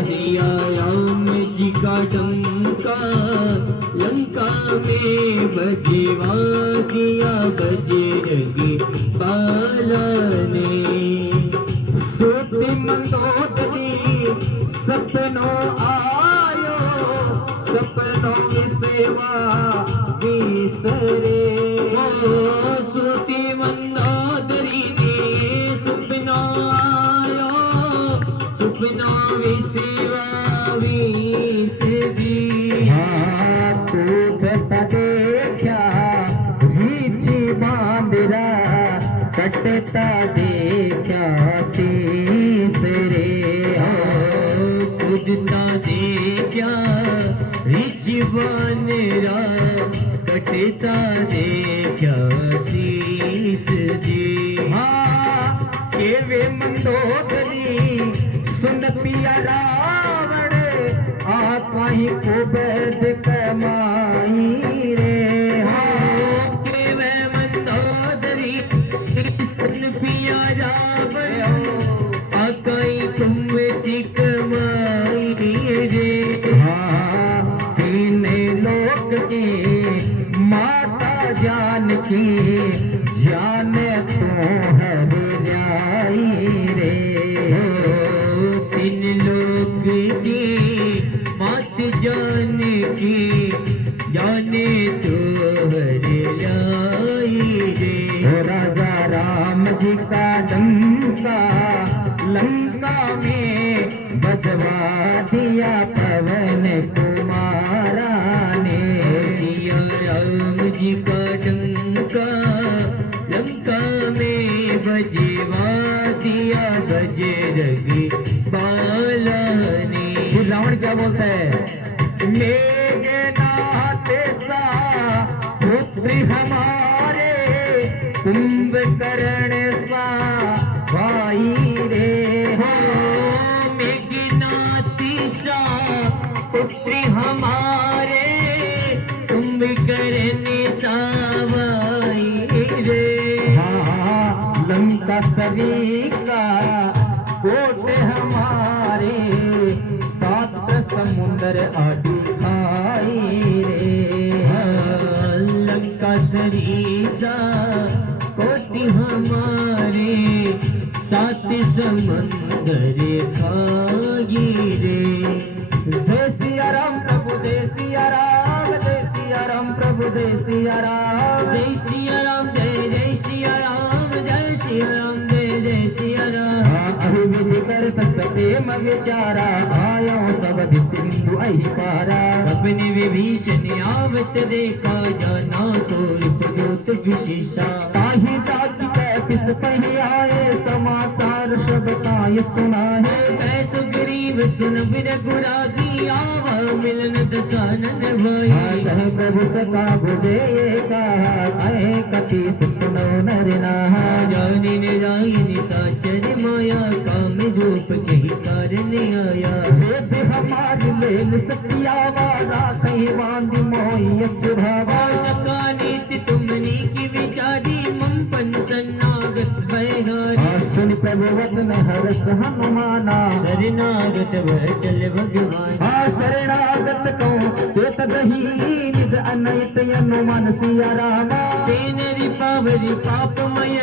सिया राम जी का डंका लंका में बजवा दिया बजरंगी बाला ने सोते मंदोदरी सपनों आयो सपनों में सेवा विसरे सुती मंदोदरी ने सुपना आयो सुपना विसेवा विसरी देखा रीची बांदरा कटता देखा शीस रे खुदता देखा रिजवानेरा कटता देखा शीस जी के वे मंदोदरी सुन पिया रावण आकाही को बैद कमाई रे के वे मंदोदरी सुन पिया रावण आकाई कुंवती कमाई रे तीन लोक की माता जानकी जान तो हर लाई रे तीन लोग की मात जाने की जाने तो हर लाई रे राजा राम जी का डंका लंका में बजवा दिया पवन कुमारा ने सिया राम जी का डंका लंका में बजवा दिया बजरंगी बाला ने रावण क्या बोलता है मेघनाथ सा पुत्र हमारे कुंभकर्ण सा भाई रे मेघनाथ नगरी का कोट हमारे, सात समुंदर आदि खाई रे। लंका सरीसा कोटि हमारे, सात समंदर खाई रे। जय सिया राम प्रभु जय सिया राम, जय सिया राम प्रभु जय सिया राम। जय सिया राम जय सिया राम, जय सिया राम जय सिया राम। अहिविधि करत सप्रेम विचारा, आयो सब सिंधु अहि पारा। अपने विभीषण आवत देखा, जाना तो रिपुदूत विशेषा। ताहि जाति कैपिस पहि आए, समाचार सब ताय सुनाए। कैसु गरीब सुन रघुरागी, आवा मिलन दसानन भाई। कहे प्रभु सका बुझे कहा, कहे कपीस सुनो नर नहा। जानी न जाई निशाचर माया, काम रूप के कारण आया। वेद हमारी लेल सत्यावा, राखहि बांधि मोहि यस भावा। सका नीति तुमनी की विचारी, मम पन सन्नागत भयहारी। सुन प्रभु वचन हरस हनुमाना, शरणागत वह चल भगवान। शरणागत कौन तेत दही, निज अनैत हनुमान सिया रामा। तेन रिपावरी पापमय,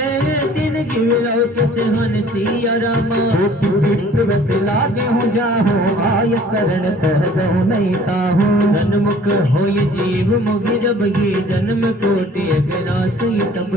तिन गिवलौकित हन सिया रामा। कोटि विप्रवत लागे हो जाहो, आय शरण तह जाओ नहीं ताहो। सन्मुख होय जीव मोहि जबहि, जन्म कोटि अगनाश तब।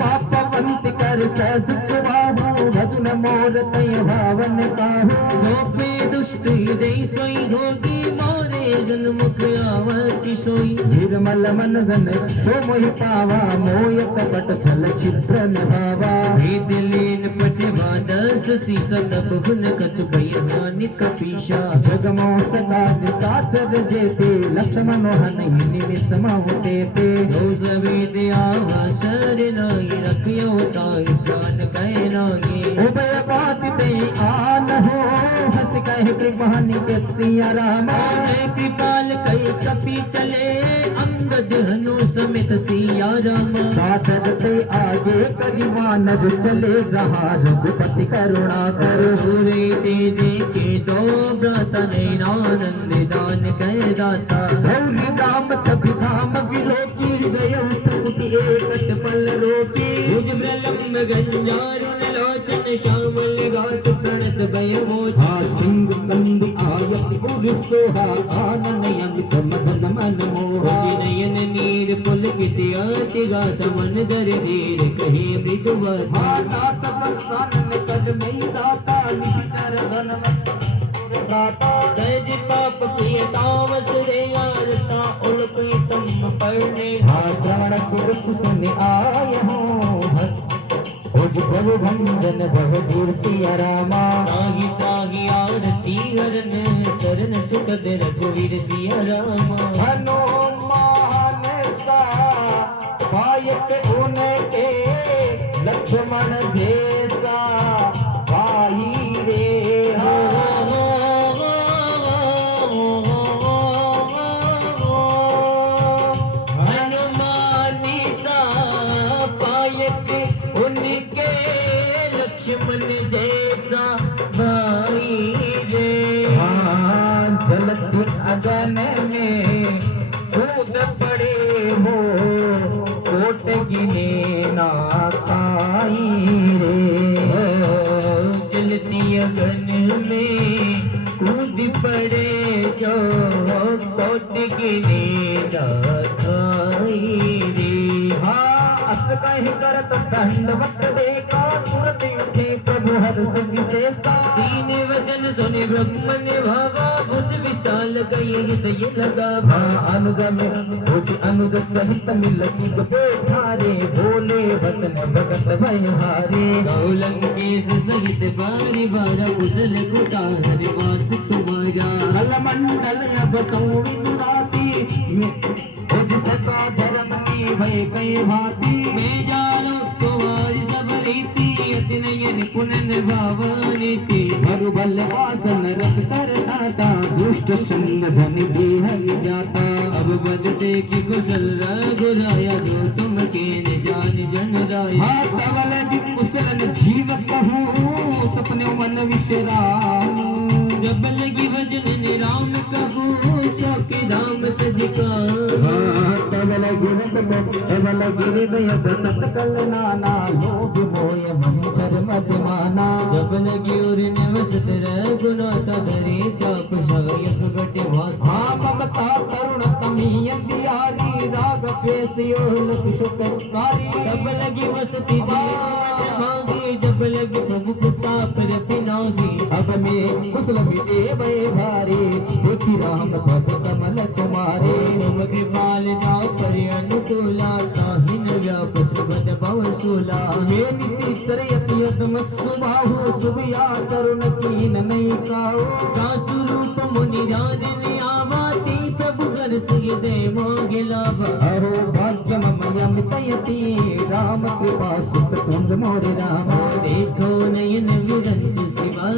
पाप पंत कर सहज सुभाहु, भजन मोर तय भावन काहू। जो पे दुष्ट हृदय सोई होगी, मोरे जन्मुख आवति सोई। निर्मल मन जन सो मोहि पावा, मोय कपट छल छिद्र निभावा। भेद लीन पटवादस सीसा, तब हुन कछु हानि कपीशा। जगमो सदा निसाचर जेते, लक्ष्मण हनि निमिष महुते ते। रोज वेद आवा शरणाई, रखियो ताई प्राण कह नाई। उभय बात ते आन हो, हस कहे कृपानि के सिया रामा। जय कृपाल कई कपि चले, अंगद हनु समेत सिया रामा। साधर ते आगे करिवानर चले, जहाँ रघुपति करुणा करो। पूरे दे के दो व्रत, नैनानंद दान कह दाता। गौरी राम छवि धाम विलोकी, हृदय उठि एकट पल रोकी। भुज प्रलंब गंजारुण लोचन, श्यामल गात प्रणत भय मोच। सिंह कंद आयत उर सोहा, आनन अमित मदन मन मोहा। नयन नीर पुलकित अति गात, मन दर धीर कहे मृदुवत। नाथ दसानन कद मई दाता, निचर धन दाता। सहज पाप प्रिय तामस रे, आरता उलपि तम परने। श्रवण सुर सुनि आय हो, भज प्रभु भंजन भव दूर सिया रामा। ताहि ताहि आरती हरन, शरण सुखद रघुवीर सिया रामा। हनुमान सा पायक उनके, लक्ष्मण जैसा भाई रे। हनुमानी सा पायक उनके, लक्ष्मण जैसा भाई रे। जलती अगन में कूद पड़े हो, कोट गिने ना पाई रे। चलती अगन में कूद पड़े, जो कोट गिने ना खाई रे। अस कहि करत दंडवत देखा, तुरत उठे प्रभु हर्ष विशेषा। दीन वचन सुनि ब्रह्म निभावा, भुज विशाल गई हृदय लगावा। अनुज में भुज अनुज सहित मिल कुद बैठारे, बोले वचन भगत भयहारे। लंकेश सहित बारी बारा, कुशल कुटार वास तुम्हारा। कल मंडल अब सौविदु राती, भुज सका धर्म की भय कई भांति। मैं जानो तुम्हारी सब रीति, अति नयन पुनन भावनीति। हर बल आसन रख कर दाता, दुष्ट संग जन देह जाता। अब बदते की कुशल रघुराया, जो तुम के जान जन राया। तवल विसलन जीव कहूँ सपने मन विश्राम जब लगी भजन राम कहूँ सो के धाम तजका तब लगी सब तब लगी हृदय बसत कल नाना लोभ मोय मन चर मत माना जब लगी उर निवसत रह गुना तदरे चाप शायक गटे भात हाँ ममता करुण कमी अंधियारी राग पेशियो लुक शुककारी जब लगी वसती मांगी जब लगी प्रभु पिता पर पिनागी अब में कुशल मिले भय भारी देखी राम पद कमल तुम्हारे तुम कृपाल जाओ पर अनुकूला ताहिन व्यापत बद भव सूला मैं निसी चरयति यदम सुबाहु सुबिया तरुण कीन नहीं काओ सासु रूप मुनि राजन आवाती प्रभु घर से दे मांगे लाभ अहो भाग्यम मयमितयति राम कृपा सुख कुंज मोरे राम देखो नयन विरंच शिवा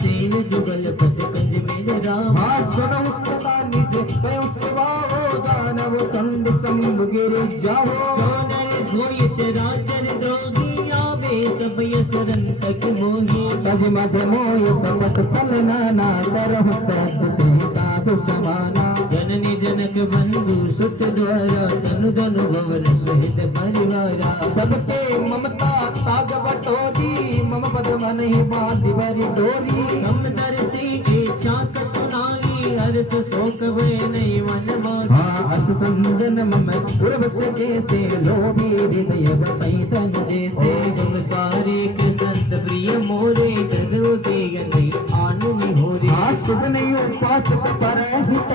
सेन जुगल पद कंज में राम हाँ सुनो सदा निज कयो सिवाओ दानव संग संग गिर जाओ सोनर धोय चराचर दोगी आवे सब यसरन तक मोही तज मध मोय पपत चलना ना करहु सद्गति साधु समाना जननी जनक बंधु सुत द्वारा तनु धनु भवन सहित परिवारा सबके ममता ताग बटोरी मम पद मन ही बांधि भरी डोरी समदर से इच्छा कतुनाई हर्ष शोक भय नहीं मन मोर हाँ अस संजन मम उर्वस जैसे लोभी हृदय बसई तन जैसे तुम सारे के संत प्रिय मोरे जदो देगन आनंद होरे हाँ शुभ नहीं उपास पर हित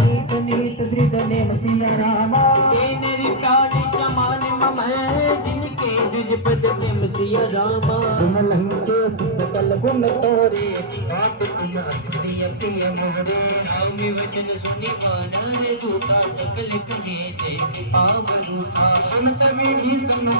नीत नीत दृढ़ ने मसीहा रामा तेरे प्राण समान मम है जिनके द्विज पद प्रेम सिया रामा सुन लंकेश सकल गुण तोरे बात तुम अतिशय प्रिय मोरे नामी वचन सुनि वानर दूता सकल कहे जय कृपा बरूथा सुनत विभीषण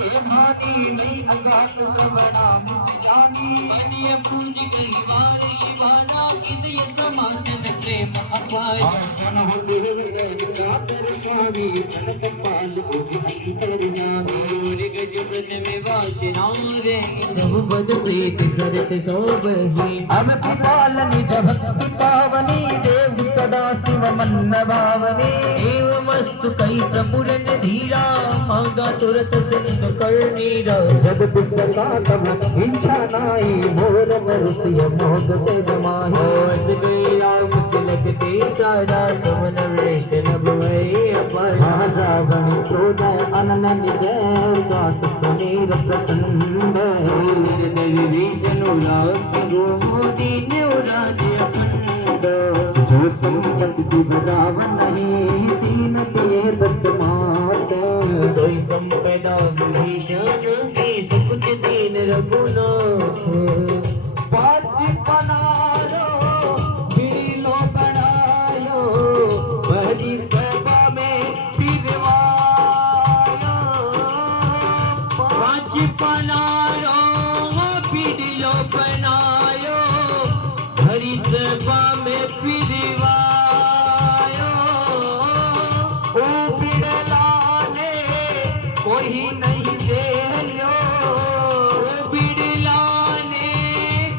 के भानी नहीं अगात श्रवणा मुझ जानी बनिय पूज गई वार ये वाना किदय समान में प्रेम अपार सुन हो देव जय कातर स्वामी कनक पाल अंतर जामी और गज व्रत में वासना रे प्रभु पद प्रीत सरत सोबही हम कृपालनि जब भक्ति पावनी देव सदा शिव मन भावनी एव वस्तु कई प्रपुरन धीरा मांगा तुरत सिंह कर नीरा जब बिसका तब इच्छा नाई मोर मरुष्य मोग जग माही होश गई राम तिलक ते सारा समन वृष्ट नभवई अपर रावण क्रोध अनन निज श्वास समीर प्रचंड हृदय विष्णु लाख गोमोदी न्यूराज अखंड जो संपत्ति शिव रावण नहीं तीन ते दस मात सोई संपदा विभीषण की सुकुच दीन रघुनाथ पाची पनारो बिलो बनायो बड़ी सभा में पिरवायो पाँच पनारो पिडलो बनायो हरि सभा में पिरवायो ओ बिरलाने कोई नहीं जेलो बिरला ने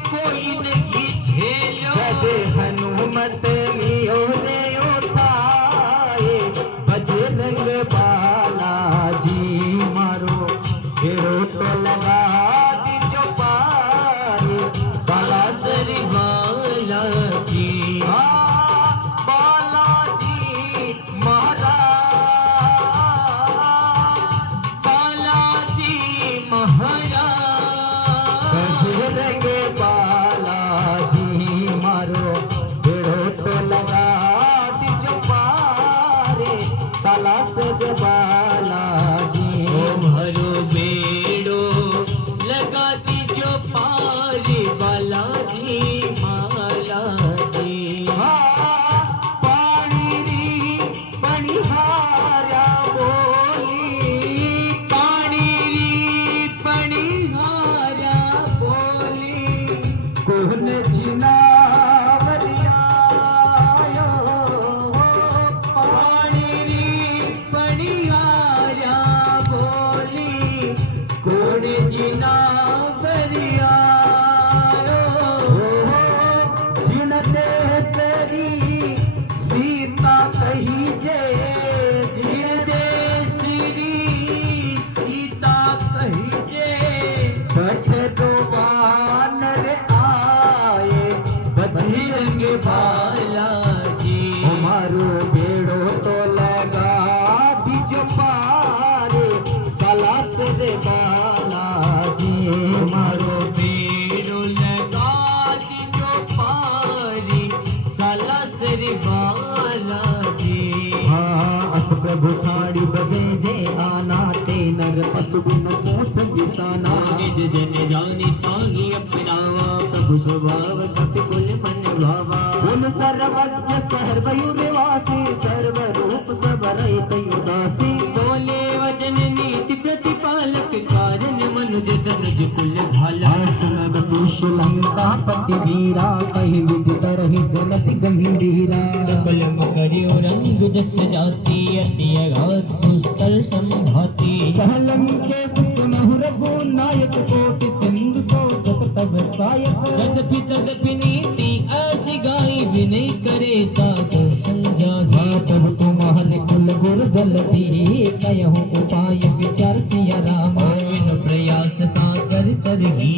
कोई नहीं झेलो जब हनुमत लियो ने उठाए बजरंग बालाजी मारो फिरो तो लगा दी चौपाए सरासर बाला की बालाजी महाराज बाला पर पशु बिन मोच किसाना निज जन जाने ताहि अपनावा प्रभु स्वभाव कपि कुल मन भावा बोल सर्वज्ञ सर्वयुनिवासी सर्वरूप सबरहित उदासी बोले वचन नीति प्रतिपालक कारण मनुज तनुज कुल भाला सुनग कुशलंका पति वीरा कहीं विधि तरहि जलति गंभीरा सकल मकरियो रंग जस जाति अति अगाध पुस्तल संभाति कहलन के सुनहु रघु नायक कोटि सिंधु सो सत तब सायक तदपि तदपि नीति ऐसी गाई विनय करे सागर समझाही तब तुम्हारे कुल गुर जलती कयहु उपाय विचार सिया राम विन प्रयास सागर करही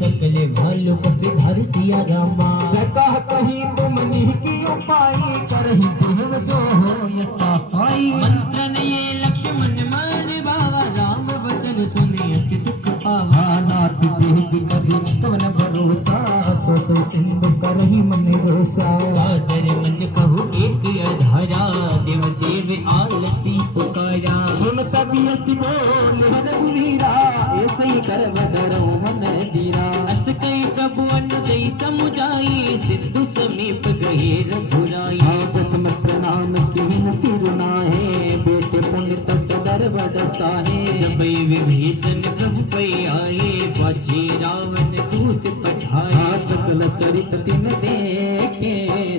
सकल भालु कपि धर सिया रामा सकह कहीं तुम निह की उपाय करही देव जो हो ये सहाय मंत्रन ये लक्ष्मण मान बाबा राम वचन सुने अति दुख पावा नाथ देह की कभी कवन भरोसा सो सो सिंधु करही मन रोसा सादर मन कहु एक अधारा देव देव आलसी पुकारा सुन कभी असी बोल हन वीरा ऐसे ही कर बदरो मन दीरा अस कई कबु अनुदय समुझाई सिद्धू समीप गए रघुराई प्रथम प्रणाम किन सिर नाहे बेटे पुण्य तक दर बदसाहे जब विभीषण प्रभु पै आए पाछे रावण दूत पठाए सकल चरित तिन देखे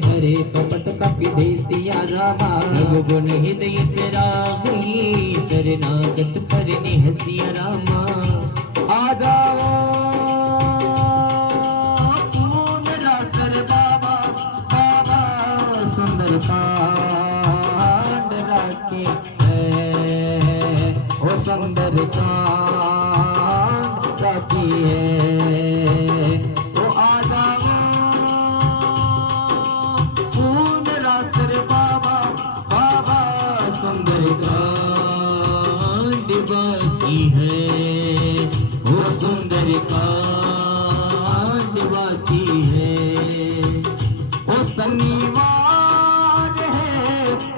धरे कपट कपि देसिया रामा गुण हृदय से रागी शरणागत पर हसिया रामा आ जाओ पूर्ण सर बाबा बाबा सुंदर कांड राखे है ओ सुंदर कांड राखी है ओ आ जाओ पूर्ण सर बाबा बाबा सुंदर कांड बाकी है वो सुंदर कांड बाकी है वो शनिवार है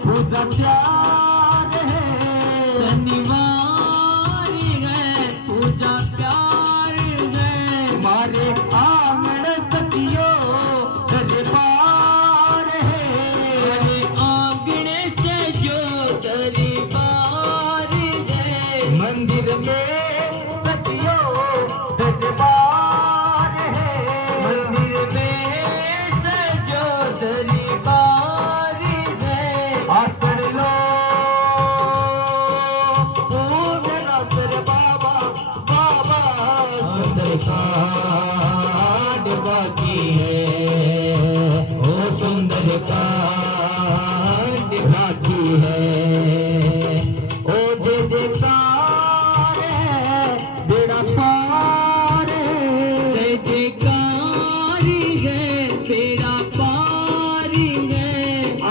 पूजा प्यार है शनिवार है पूजा प्यार है मारे आंगन सतियो दरबार है अरे आंगने से जो दरबार है मंदिर में सतियो दरबार है मंदिर में से जो दरबार है आसन लो पूर्ण सर बाबा बाबा सुंदर कांड बाकी है ओ सुंदर कांड बाकी है ओ जे जे तार है बेड़ा पार है जय जयकार है तेरा पार है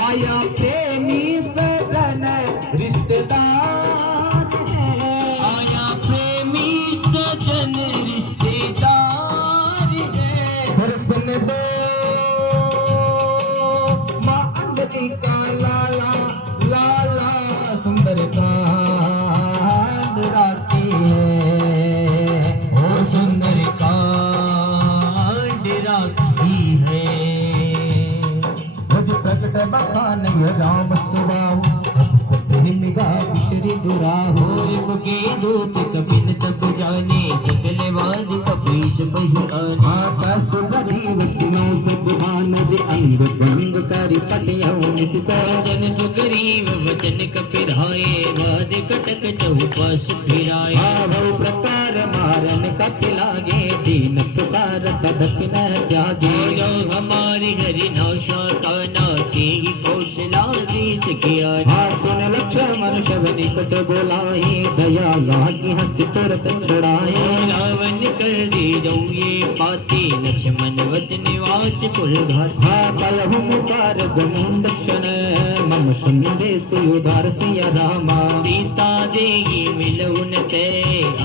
आया प्रेमी सजन रिश्तेदार है आया प्रेमी सजन रिश्तेदार है दर्शन दो माँ अंजलि का लाला लाला सुंदर कांड राखी है ओ सुंदर कांड राखी है भज प्रकट बखान राम सुबाऊ निगा बिचरी दुराहो होय मुके दूत कपिल तब जाने सकल वाद कपीश बही आने माता सुगरी वसियों से विधान रे अंग भंग करी पटियों निश्चय जन सुग्रीव वचन कपिराए वाद कटक चौपाश फिराए भाव प्रकार मारन कट लागे दीन पुकार कदप न त्यागे जो हमारी हरि नाशा का नाती कौशला देश किया सुन लक्ष्मण शब निकट बोलाए दया लागी हंस तुरत छुड़ाए रावण कर दे जो ये पाती लक्ष्मण वचन वाच कुल घाट कहु मुकार गुमुंड शन मम संदेश उदार सिया रामा सीता देगी मिलउन ते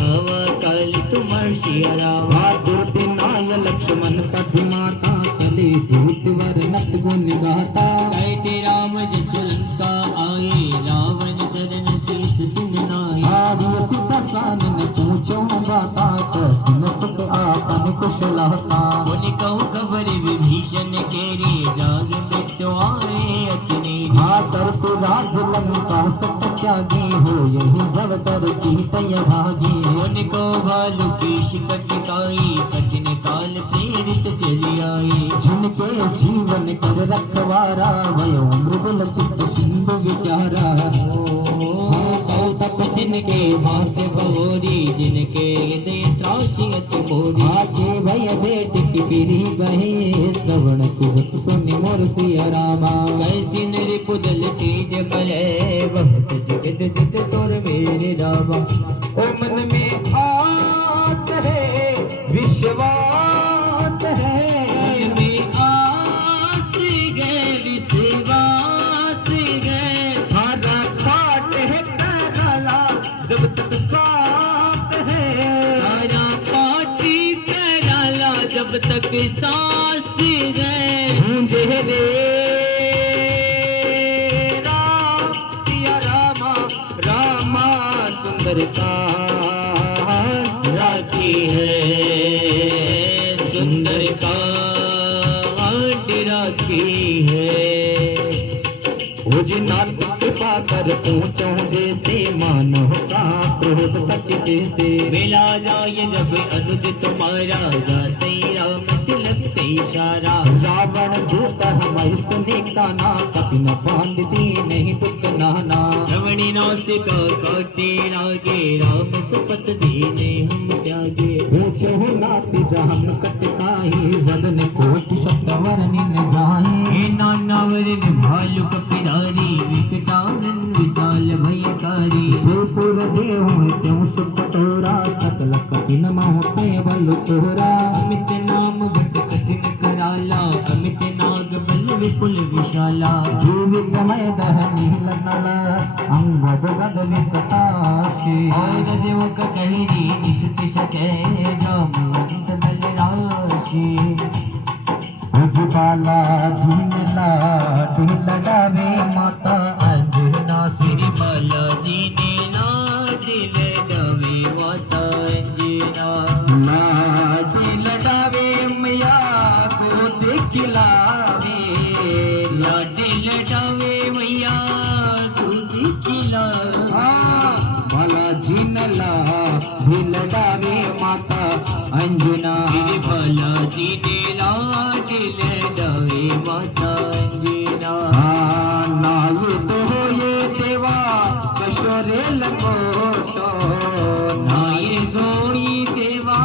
आवा कल तुमर सिया राम दुर्ति नाय लक्ष्मण पति माता चले दूत वर नत गुण गाता कहते राम जसुलंका आए रावण चरण शीस दिन नाए सीता सान पूछो बाता कैसी न सुख आपन कुशलता बोले कहूँ खबर विभीषण केरी जाग मृत्यु आए अचने आतर तु राज लंका सत त्यागी हो यही जब कर कीटय भागी बोले को भालू की शिकट काई कठिन काल प्रेरित चली आई जिनके जीवन कर रखवारा भयो मृदुल चित्त सिंधु विचारा तपसिन के माथे बहोरी जिनके हृदय त्रासियत मोरी आके भय बेट की पीरी गहे श्रवण सुजस सुनि मोर सिया रामा कैसी नृपुदल तेज बल बहुत जगत जित तोर मेरे रामा ओ मन में आस है विश्वास है में आस गए विश्वास गए हरा पाट है कराला जब तक साथ है सारा पाटी कराला जब तक सांस गए गूंजे रे राम सिया रामा रामा सुंदर का राती है सुंदर काट राखी है ओ जी नाथ कृपा कर पूछो जैसे मानो का क्रोध तच जैसे मिला जाए जब अनुज तुम्हारा जाते राम तिलक ते इशारा रावण दूत हमारी सुने काना कपि न बांध दी नहीं दुख नाना श्रवणी नासिका काटे रागे राम सपत दीने हम त्यागे पूछो नाति राम कटकाई वदन कोटि शब्द वर्णि न जाए हे नानावर भालु कपिरारी विकटानन विशाल भयकारी जयपुर देव त्यों सुख तोरा सकल कपि न मोते बल तोरा अमित नाम भट कठिन कराला अमित नाग बल विपुल विशाला जीवित मय दह नील नल अंगद गद विकटाशी और देव कहरी इस तिस के राम अंत बल राशि बाला झीला लगावे माता अंजना श्री बालाजी ने ना दिल डवे माता अंजना लाज लडावे मैया को दिखलावे लाडे लटावे मैया दूध खिला बाला झीला भी लडावे माता अंजना श्री बालाजी ने लाडे लटावे माता अंजना नाये तो ये देवा कशोरे लगोटो नाये गोई देवा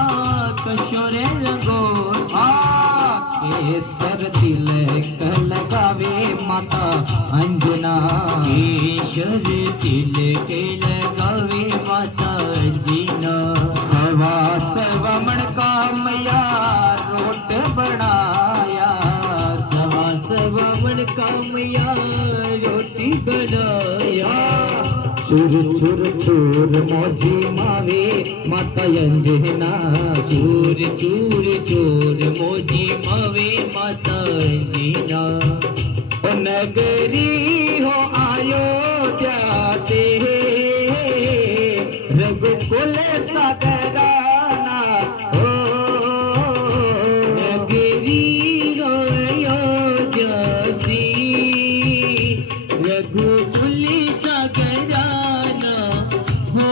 कशोरे लगो केसर तिलक लगावे माता अंजना केशर तिलक लगावे माता अंजना सवा सवा मणका मैया रोट बनाया सवा सवा मन कामया रोटी बनाया चुर चुर चूर मौजी मावे माता अंजना चूर चूर चूर मोजी मावे माता अंजना ओ नगरी हो अयोध्या से रघुकुल सागराना ओ नगरी रोयो जसी रघुकुल सागराना हो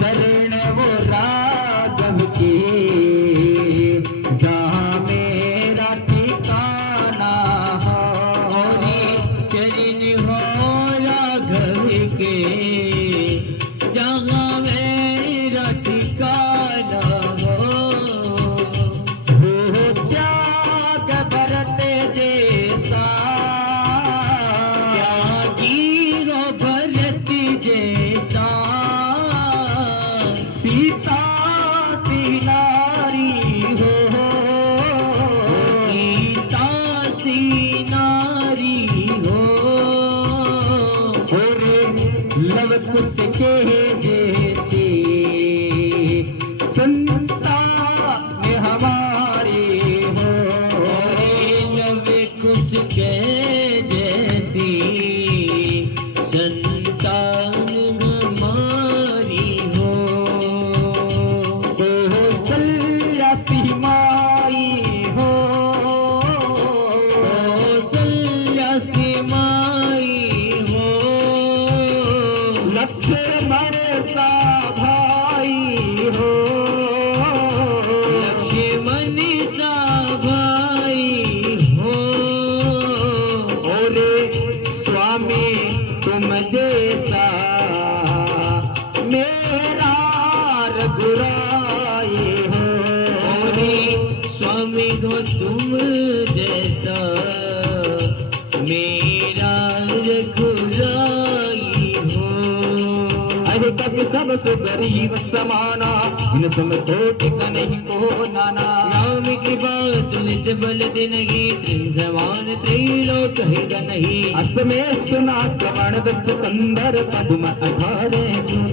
चरण वो रागम के जहाँ मेरा ठिकाना हो चरण हो राघव के जहाँ मेरा ठिकाना हो त्याग भरत जैसा त्यागी हो भरत जैसा सीता सी नारी हो सीता सी नारी हो लव कुश के जैसे संतान हमारी हो लव कुश के जैसी संतान हमारी लक्ष्मण सा भाई हो, लक्ष्मण सा भाई हो, और स्वामी तुम जैसा मेरा रघुराई हो, और स्वामी को तुम जैसा मेरा रघुराई हो। अरे कब सबसे गरीब समाना, इन सम कोटि का नहीं को नाना। राम कृपा तुलित बल दिनगी, त्रिन समान त्रैलोक है नहीं। असमें सुना श्रवण दस कंदर, पद्म 18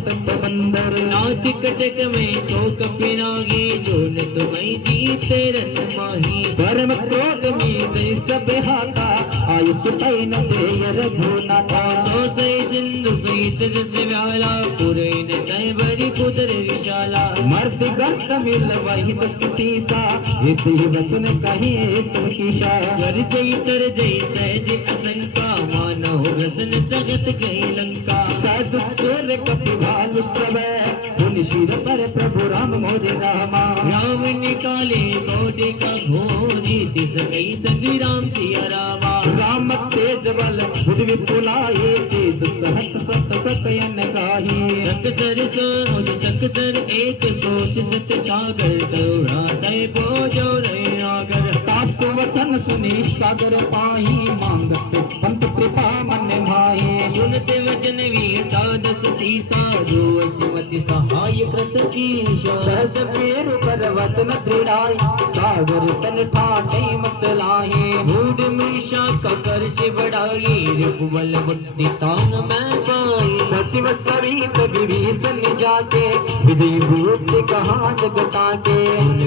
तत्व बंदर। नाथ कटक में शोक पिनागी, जो न तुम्हें जीते रन माही। परम क्रोध में जय सब हाथा, आयुष पै न दे रघुनाथा। सो सही सिंधु सहित जस व्याला, पुरैन तय बरी पुत्र विशाला। मर्द गंत मिल वही दस सीसा, इसी वचन कही सब कीशा। कर जय तर जय सहज असंका, मानो रसन जगत गई लंका। सद सुर कपि भालु सब, पुनि शिर पर प्रभु राम मोरे रामा। राम निकाले कोटि का घोरी, तिस गई संग्राम सिया रामा। राम तेज बल बुद्धि विपुलाए, शेष सहत सत सकयन गाही। सकसर सोज सकसर एक सोच सत सागर, करुणा दय बोझो रे नागर। तासु वचन सुनी सागर पाही, मांगत पंत कृपा मन भाई। सुनते वचन वीर सादस सीसा, जो असमति सहाय कृत कीशा। सहज पेरु कर वचन दृढ़ाई, सागर सन ठाटे मचलाए। मूड मृषा का कर से बढ़ाई, रिपुबल बुद्धि तान मैं पाई। सचिव सरीत विभीषण जाके, विजय भूति कहा जगता के।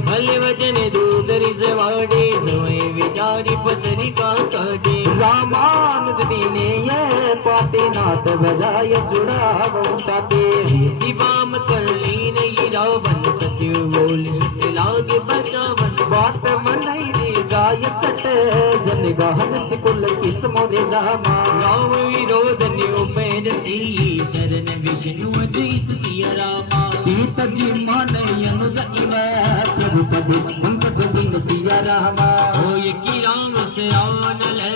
भल वचन दूधरी सवाड़े, समय विचारी पतरी का काटे। रामानुज दीने ये पाते, नाथ बजाय जुड़ावो ताते। शिवाम कर लीन ये रावण, सचिव बोल सत्य लागे बचावन। बात मनई रे जाय सट, जन गहन सिकुल किस मोरे रामा। राम विरोध निउपैर सी, शरण विष्णु अजीस सिया रामा। कीत जी मान अनुज इव, प्रभु पद पंकज बिंद सिया रामा। होय की राम से आन ले,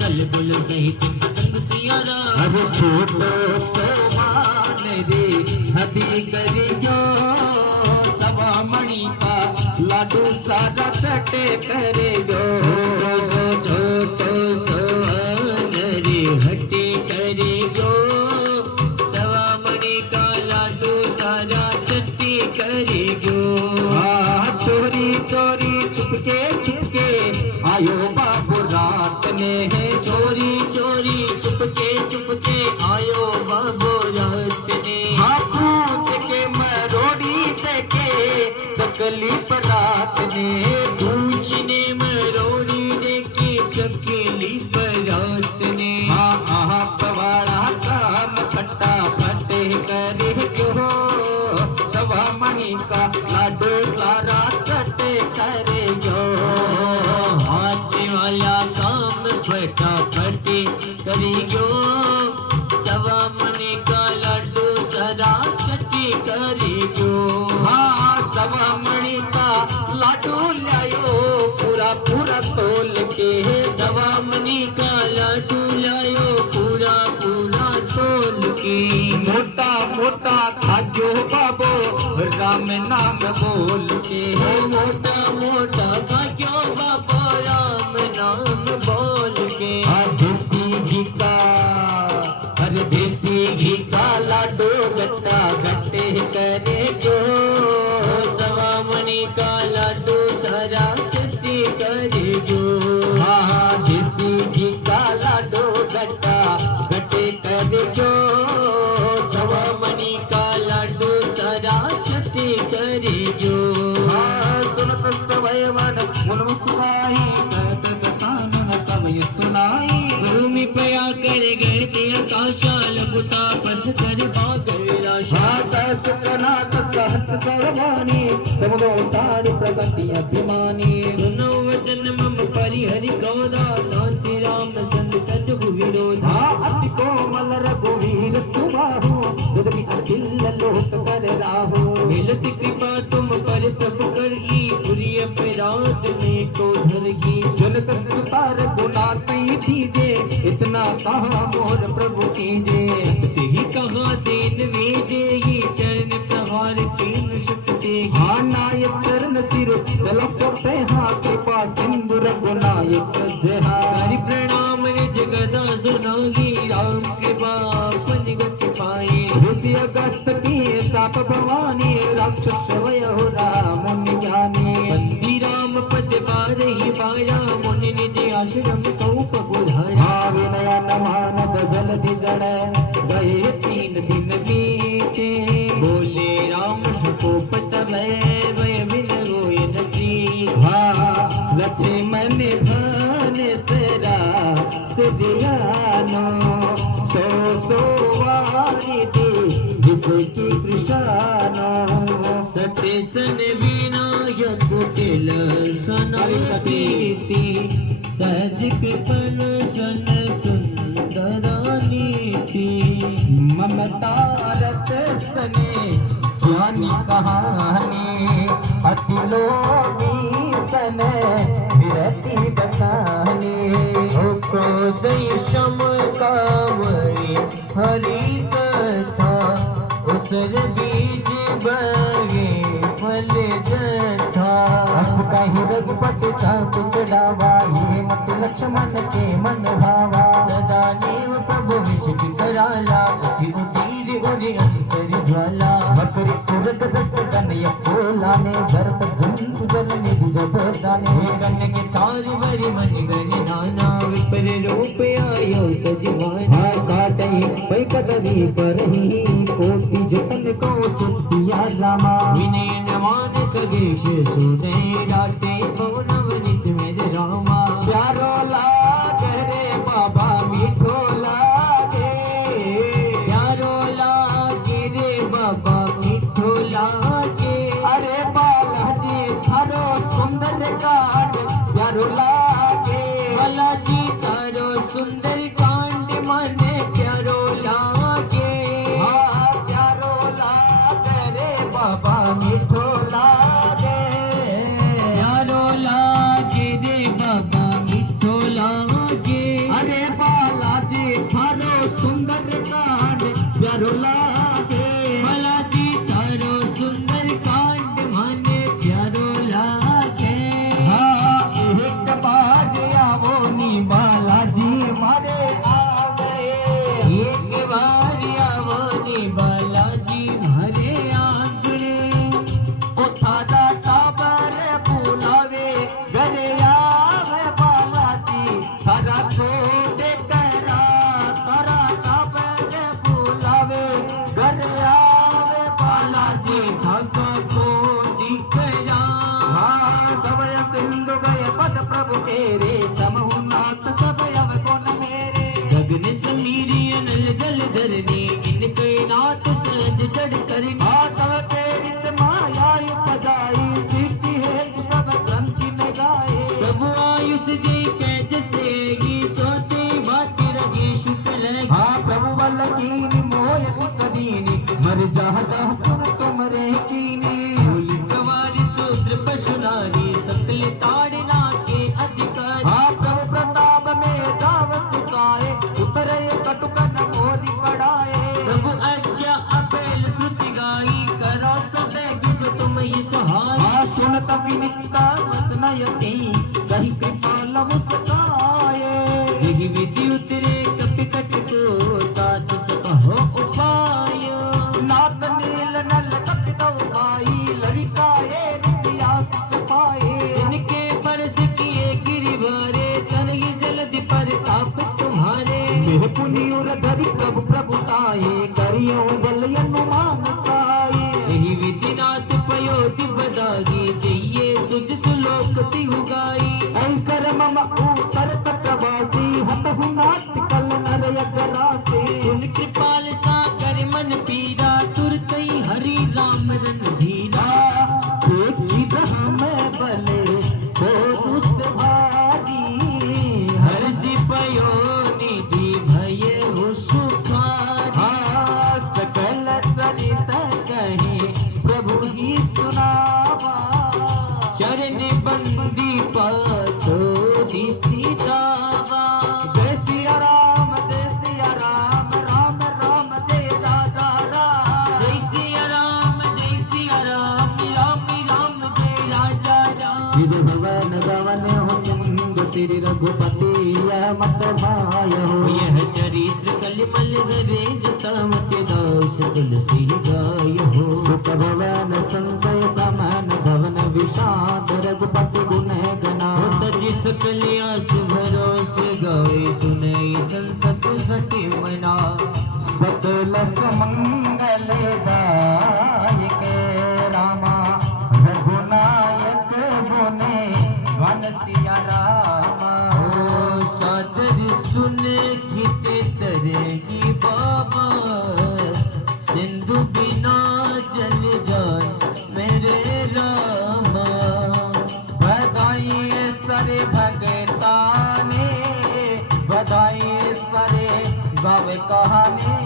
कल बुल सहित पतंग सिया राम। अब छोटो सोमान रे हदी करियो, सवा मणि का लाडू सारा चटे करेगो। छोटो सवान रे हटे करेगो, सवा मणि का लाडू सारा चट्टी करेगो। चोरी चोरी छुपके छुपके आयो बाबू रात में है। चोरी चोरी चुपके चुपके आयो बाबू रात ने। पूत के मरोड़ी देके चकली परात ने। पूछने मरोड़ी देखी चकेली परात ने। पवाड़ा काम फटा फटे करे क्यों, सवा मणि का लाडू सारा चटे करे जो। हाथ वाला काम फटाफट करियो, सवा मणि का लाडू सारा चट्टी करियो। सवा मणि का लाडू लायो, पूरा पूरा तोल के। सवा मणि का लाडू लायो, पूरा पूरा तोल के। मोटा मोटा खाजो बाबो, राम नाम बोल के। मोटा मोटा खाजो बाबो, राम नाम बोल के। देसी घी का, अरे देसी घी का लाडू गट्टा गट्टे करे जो। सवा मणि का लाडू सारा चट्टी करे जो। देसी घी का लाडू गट्टा गट्टे करे जो। सवा मणि का लाडू सारा चट्टी करे जो। सुनत समय मन मुन मुस्काई, कहत दसानन समय सुनाई। भूमि पया कर गए ते आकाशा, लघुता पस कर भागर राशा। दस कनात सहत सर्वाणी, समुदो चारि प्रगति अभिमानी। सुनो वचन मम परिहरि क्रोधा, कांति राम संग तज विरोधा। अति कोमल रघुवीर सुबाहु, जद दिल लोट कर राहो। मिलती कृपा तुम पर प्रभु कर ही, बुरी अपराध में को धरही। जनक सुतार गुना कई दीजे, इतना कहाँ मोर प्रभु कीजे। ते ही कहा देन वेदे, ये चरण प्रहार कीन सकते। हाँ नायक चरण सिर चल सकते, हाँ कृपा सिंधु रघुनायक जय हाँ। हरि प्रणाम निज गदा सुनाही, राम कृपा पुण्य गति पाए। हृदय अगस्त की साप भवानी, राक्षस वय हो राम ज्ञानी। बंदी राम पद बार ही पाया, मुनि निज आश्रम कौप बुधाया। हाँ विनय न मानद जलधि जड़, गए 3 दिन बीते। बोले राम सकोप तब वय बिन रोय नदी। हाँ लक्ष्मण भान सरा सिरियानो, सो वारी दे जिसकी कृष्णानो। सत्य सन विनायक कुटिल सनाती, सहज कृपण सन सुंदर नीति। ममता रत सने ज्ञानी कहानी, अति लोभी सने विरति बतानी। क्रोधय शम कामरी हरि कथा, उसर बीज बगे फल जठा। अस कहि रघुपति चाकु चढ़ावा, ये मत लक्ष्मण के मन भावा। सदा देव प्रभु विष्ट कराला, उठि उदीर उरि अंतर ज्वाला। बकरी तुरग जस कन्या कोलाने, भरत धुंधु जल निधि जब जाने। गण के तार बरि मन गण नाना, विपर रूप आयो तजवाना। हाय काटे पै कदरी परही, कोटि जतन को सुख सिया रामा। विनय नमान कदेश सुने, डाटे पवनव निज मेरे रामा। प्यारो लागे रे बाबा मीठो लागे, प्यारो लागे रे बाबा मिठो लागे। अरे बालाजी थारो सुंदर कांड प्यारो लागे। बालाजी तारो सुंदर कांड मने प्यारो लागे। हाँ प्यारो लागे रे बाबा मीठो लागे। प्यारो लागे रे बाबा मिठो लागे। अरे बालाजी थारो सुंदर कांड प्यारो लागे। बालाजी तारो सुंदर कांड मने प्यारो लागे। हाँ एक बार आवो नी बालाजी मारे आंगणे। एक बार आवनी बालाजी मारे आंगणे। ओ थारा टाबर बुलावे, घरे आवे बालाजी थारा छोड़े करा। थारा टाबर बुलावे, घरे आवे बालाजी धागा को दिखरा। हाँ समय सिंधु गए पद प्रभु तेरे, चमहु नाथ सब अव गुण मेरे। गगन समीरी अनल जल धरनी, इनके नाथ सहज जड़ करनी। तव तेरित माया उपजाई, सृष्टि हेतु सब ग्रंथि में गाए। प्रभु आयुष दे कैज से, ये सोते बात रही शुक्ल। हाँ प्रभु बल कीनी मोय सिकदीनी, मर जाता तुम तुमरे कीनी। भूल गवारी शूद्र पशु नारी, सकल ताड़ना के अधिकारी। हाँ प्रभु प्रताप में जाव सुखाए, उतरे कटुकन मोरी पड़ाए। प्रभु आज्ञा अपेल श्रुति गाई, करो सदैव जो तुम ये सहाय। हाँ सुनत विनिता वचन यति, कही कृपाल मुस्काए। यही विधि उतरे कपिकट को, तात सकहो उपाय। नाथ नील नल कपितौ भाई, लड़िकाए ऋषियास पाए। इनके परस किए गिरिवारे, तनहि जलधि प्रताप तुम्हारे। मेह पुनियुर धरि प्रभु प्रभुताए, करियो बल अनुमान साए। यही विधि नाथ पयोधि बदागी, जइये सुज सुलोक तिहु गाई। ऐसर मम ऊतर कटवासी, हतहु नाथ कल नर यगरासे। सुन कृपाल सागर मन पीरा, तुरतई हरि राम रणधीरा। देखी जहाँ मैं बले हो दुष्ट भारी, हर सिपयो निधि भय हो सुखारी। हाँ सकल चरि श्री रघुपति यह मत माय हो। यह चरित्र कलिमल रवेज तामत दास तुलसी गाय हो। सुख भवन संशय समान भवन विषाद रघुपति गुण गना। तजि सकल आस भरोसे गाय सुने संसत सटी मना। सकल समंगल दायक रामा रघुनायक गुने वन सिया रामा। ओ सादर सुने खिते तरेगी बाबा। सिंधु बिना जल जाए मेरे रामा। बधाई सरे भगताने बधाई सरे गावे कहानी।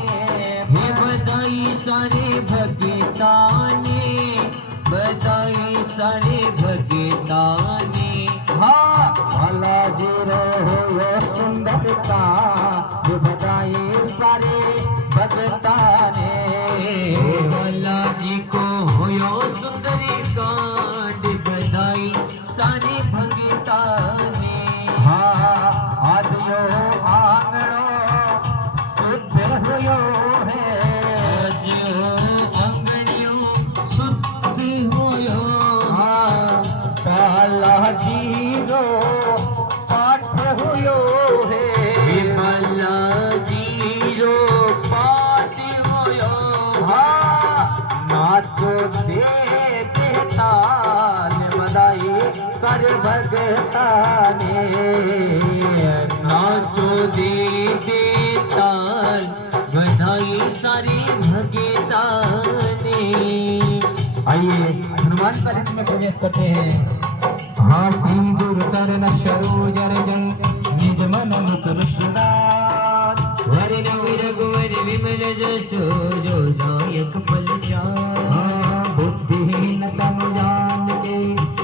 हे बधाई सारे भगताने बधाई सारे भगताने। हाँ भला जी रहो सुंदरता बधाई सारे भगताने। भला जी को होयो सुंदरी कांड बधाई सारे भगताने। हाँ आज यो आंगणो शुद्ध हुयो है। आज अंगणियों शुद्ध होयो। हाँ काला जीरो पाठ हुयो है। भला जीरो पाठ होयो। हाँ नाचो देखे ताल बधाई सारे भगताने। नाचो दे ताल बधाई सारे भगताने। आइए हनुमान चालीसा में प्रवेश करते हैं। हाँ सिंदूर चरण सरोजर जंग निज मन मुख ऋषिदार। वरण रघुवर विमल जसो जो नायक पल हाँ बुद्धिहीन तनु जान के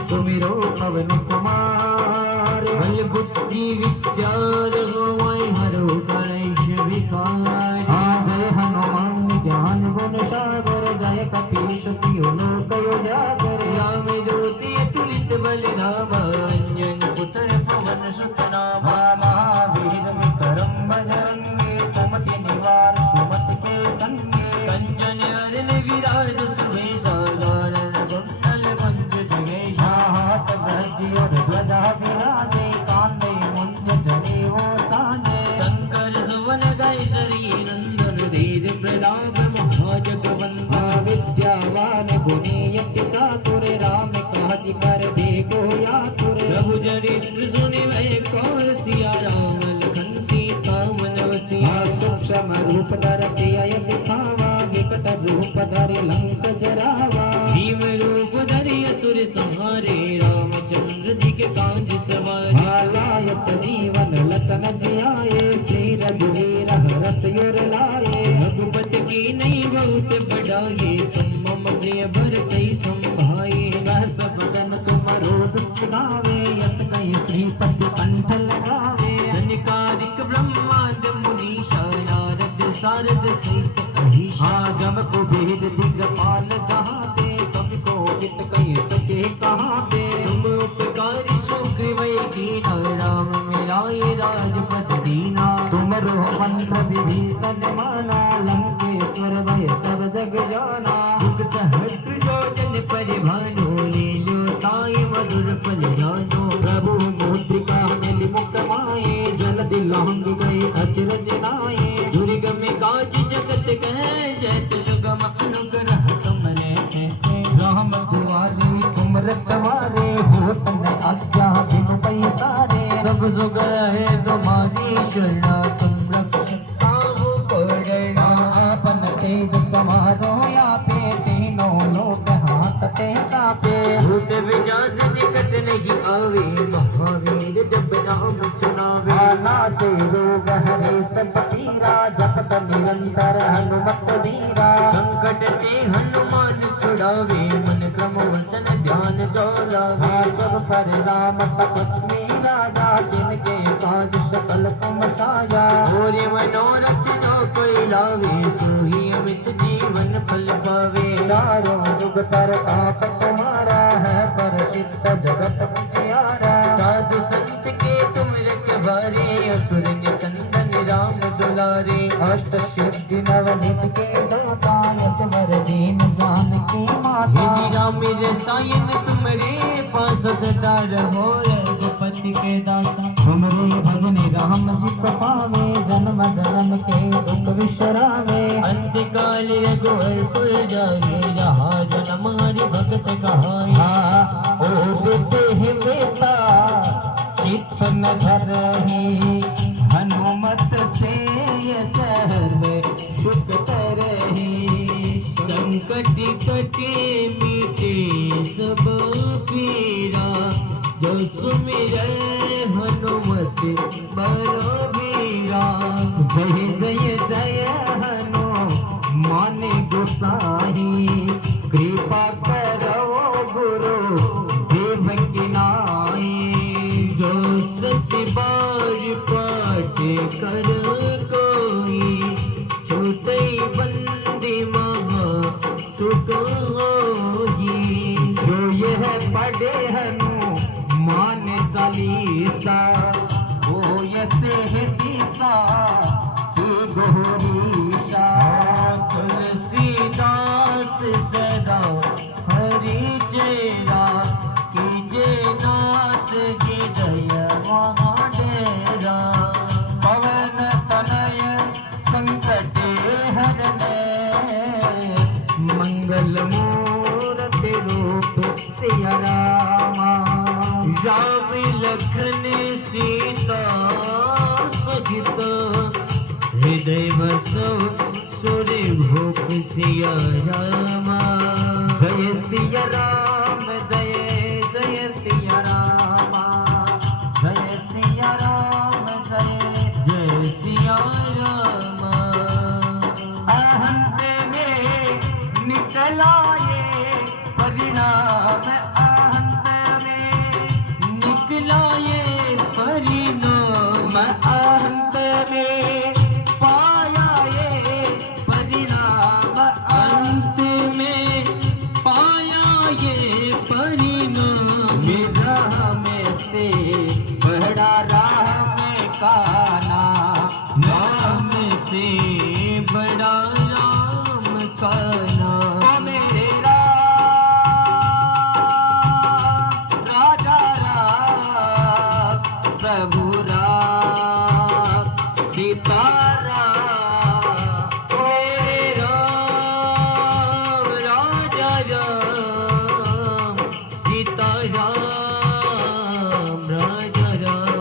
सुमिरो पवन कुमार। बल बुद्धि विद्या रघुवै हरो गणेश विकार। हाँ जय हनुमान ज्ञान गुण सागर जय कपीश तियो लोक उजागर। राम ज्योति तुलित बल राम अंजन पुत्र पवन सुत नाम। महावीर विक्रम बजरंगी कुमति निवार सुमति के संगे। कंचन वरण विराज सुवेशा धारण कुंडल कुंज जगेशा। हाथ वज्र और ध्वजा विराजे कांधे मुंज जनेऊ साजे। शंकर सुवन गायसरी नंदन तेज प्रताप महाजगवंदन। विद्यावान गुणी यति चातुर राम काज कर देखो यातुर। प्रभु चरित्र सुनि वै कौन सिया राम लखन सीता मन वसिया। सूक्ष्म रूप धरसि यति भावा विकट रूप धरि लंक जरावा। भीम रूप धरि असुर संहारे रामचंद्र जी के कांज सवारे। लाय सजीवन लखन जियाए श्री रघुवीर हरस युर लाए। रघुपति की नहीं बहुत बढ़ाए तुम मम प्रिय भरतै संभाए। सहस बदन तुम रोज सुनावे यस कई श्रीपति कंठ लगावे। सनकादिक ब्रह्मांड मुनीषा नारद सारद सहित अहिषा। हाँ जम कुबेर दिगपाल जहाँ दे कवि को हित कई सके कहाँ दे। तुम उपकारी सुग्रीवै कीना राम मिलाए राजपद दीना। तुम रोह मंत्र विभीषण माना लंकेश्वर भय सब जग जाना। दुख सहस्त्र योजन परिभानो लील्यो ताई मधुर फल जानो। प्रभु मुद्रिका मिल मुक्त माए जल्दी लौंग गए अचरज नाये। दुर्गम काज जगत कहे जैत सुगम अनुग्रह तुमने है। राम दुआरे तुम रखवारे हो तुम आज्ञा बिनु पैसारे। सब सुख है तुम्हारी शरणा तुम रक्षता हो कोडरना। आपन तेज समारो या पे तीनों लोक हाथ ते कापे। भूत विजास निकट नहीं आवे महावीर जब नाम सुनावे। आना से रोग हरे सब पीरा जपत निरंतर हनुमत वीरा। संकट ते हनुमान छुड़ावे मन क्रम वचन ध्यान जो लावे। सब पर राम तपस्वी राजा जिनके काज सकल तुम साया। मोरे मनोरथ जो कोई लावे सोही अमित जीवन फल पावे। चारों युग पर आप तुम्हारा है प्रसिद्ध जगत प्यारा। साधु संत के तुम नवनीत के दाता यसवर दीन जानकी हे माता जी राम रसायन तुमरे पास सदार हो रघुपति के दासा तुमरे भजन राम जी को पावे जन्म जन्म के दुख विश्रावे अंतकाल रघुवर जाए जहाँ जन्म हरि भगत कहाए ओ देते हैं बेटा चित्त न धरही हनुमत से ये सहल सुख करही संकट कटे मीटे सब पीरा जो सुमिरै हनुमत बरो बीरा जय जय जय हनुमान गोसाई कृपा करो गुरु देव की नाई जो सत्य बार पाठ कर कोई छोटे बंदी महा सुख होगी जो यह पढ़े हनुमान चालीसा वो ये से दिशा की गोरीशा तुलसीदास सदा हरि चेरा कीजे नाथ की दया वहाँ डेरा पवन तनय संकट हरने मंगल मूर्ति रूप सिया रामा राम लखन सीता सहित हृदय बसो सुर भूप सिया रामा जय सिया राम जय जय सिया रामा जय सिया राम जय जय सिया रामा अहंत में निकला ये परिणाम अहंत में निकला ये परिणाम अहंत में पाया ये परिणाम अंत में पाया ये परिणाम राह में से बड़ा राह में काना राम से बड़ा राम का नाम ओ मेरे राजा राम प्रभु राम सीता राम मेरे राम राजा राम सीता राम राजा राम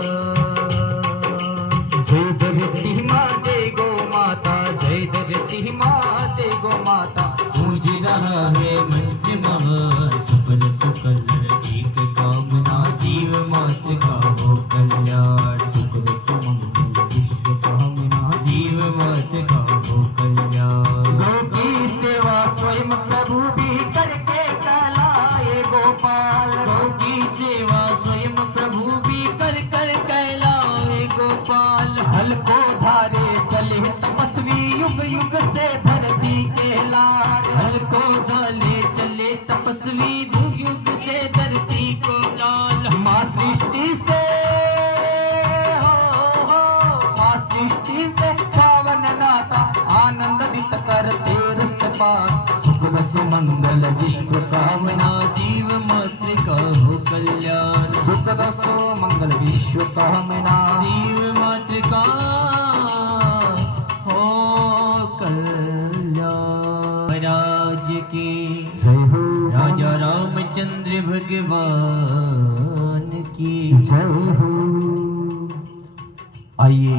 जय धरती माँ जय गो माता जय धरती माँ जय गो माता पूज रहा है मंत्र महा सफल सुकल एक कामना जीव मात का हो कल्याण सुख सुमंगल विश्व कामना जीव मात का हो कल्याण गौ की सेवा स्वयं प्रभु भी करके कहलाए गोपाल गौ की सेवा स्वयं प्रभु भी कर कर कहलाए गोपाल हल को धारे चले तपस्वी युग युग से धरती के लाल हल को डाले चले तपस्वी युग युग से धरती को लाल माँ सृष्टि से माँ सृष्टि से पावन नाता आनंद दित करते रस पार सुख सुमंगल विश्व कामना जीव मात्र का हो कल्याण सुख मंगल विश्व कामना जीव मात्र का हो कल्याण राज की जय हो राजा रामचंद्र भगवान की जय हो। आइए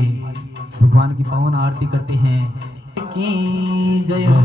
भगवान की पावन आरती करते हैं की जय हो।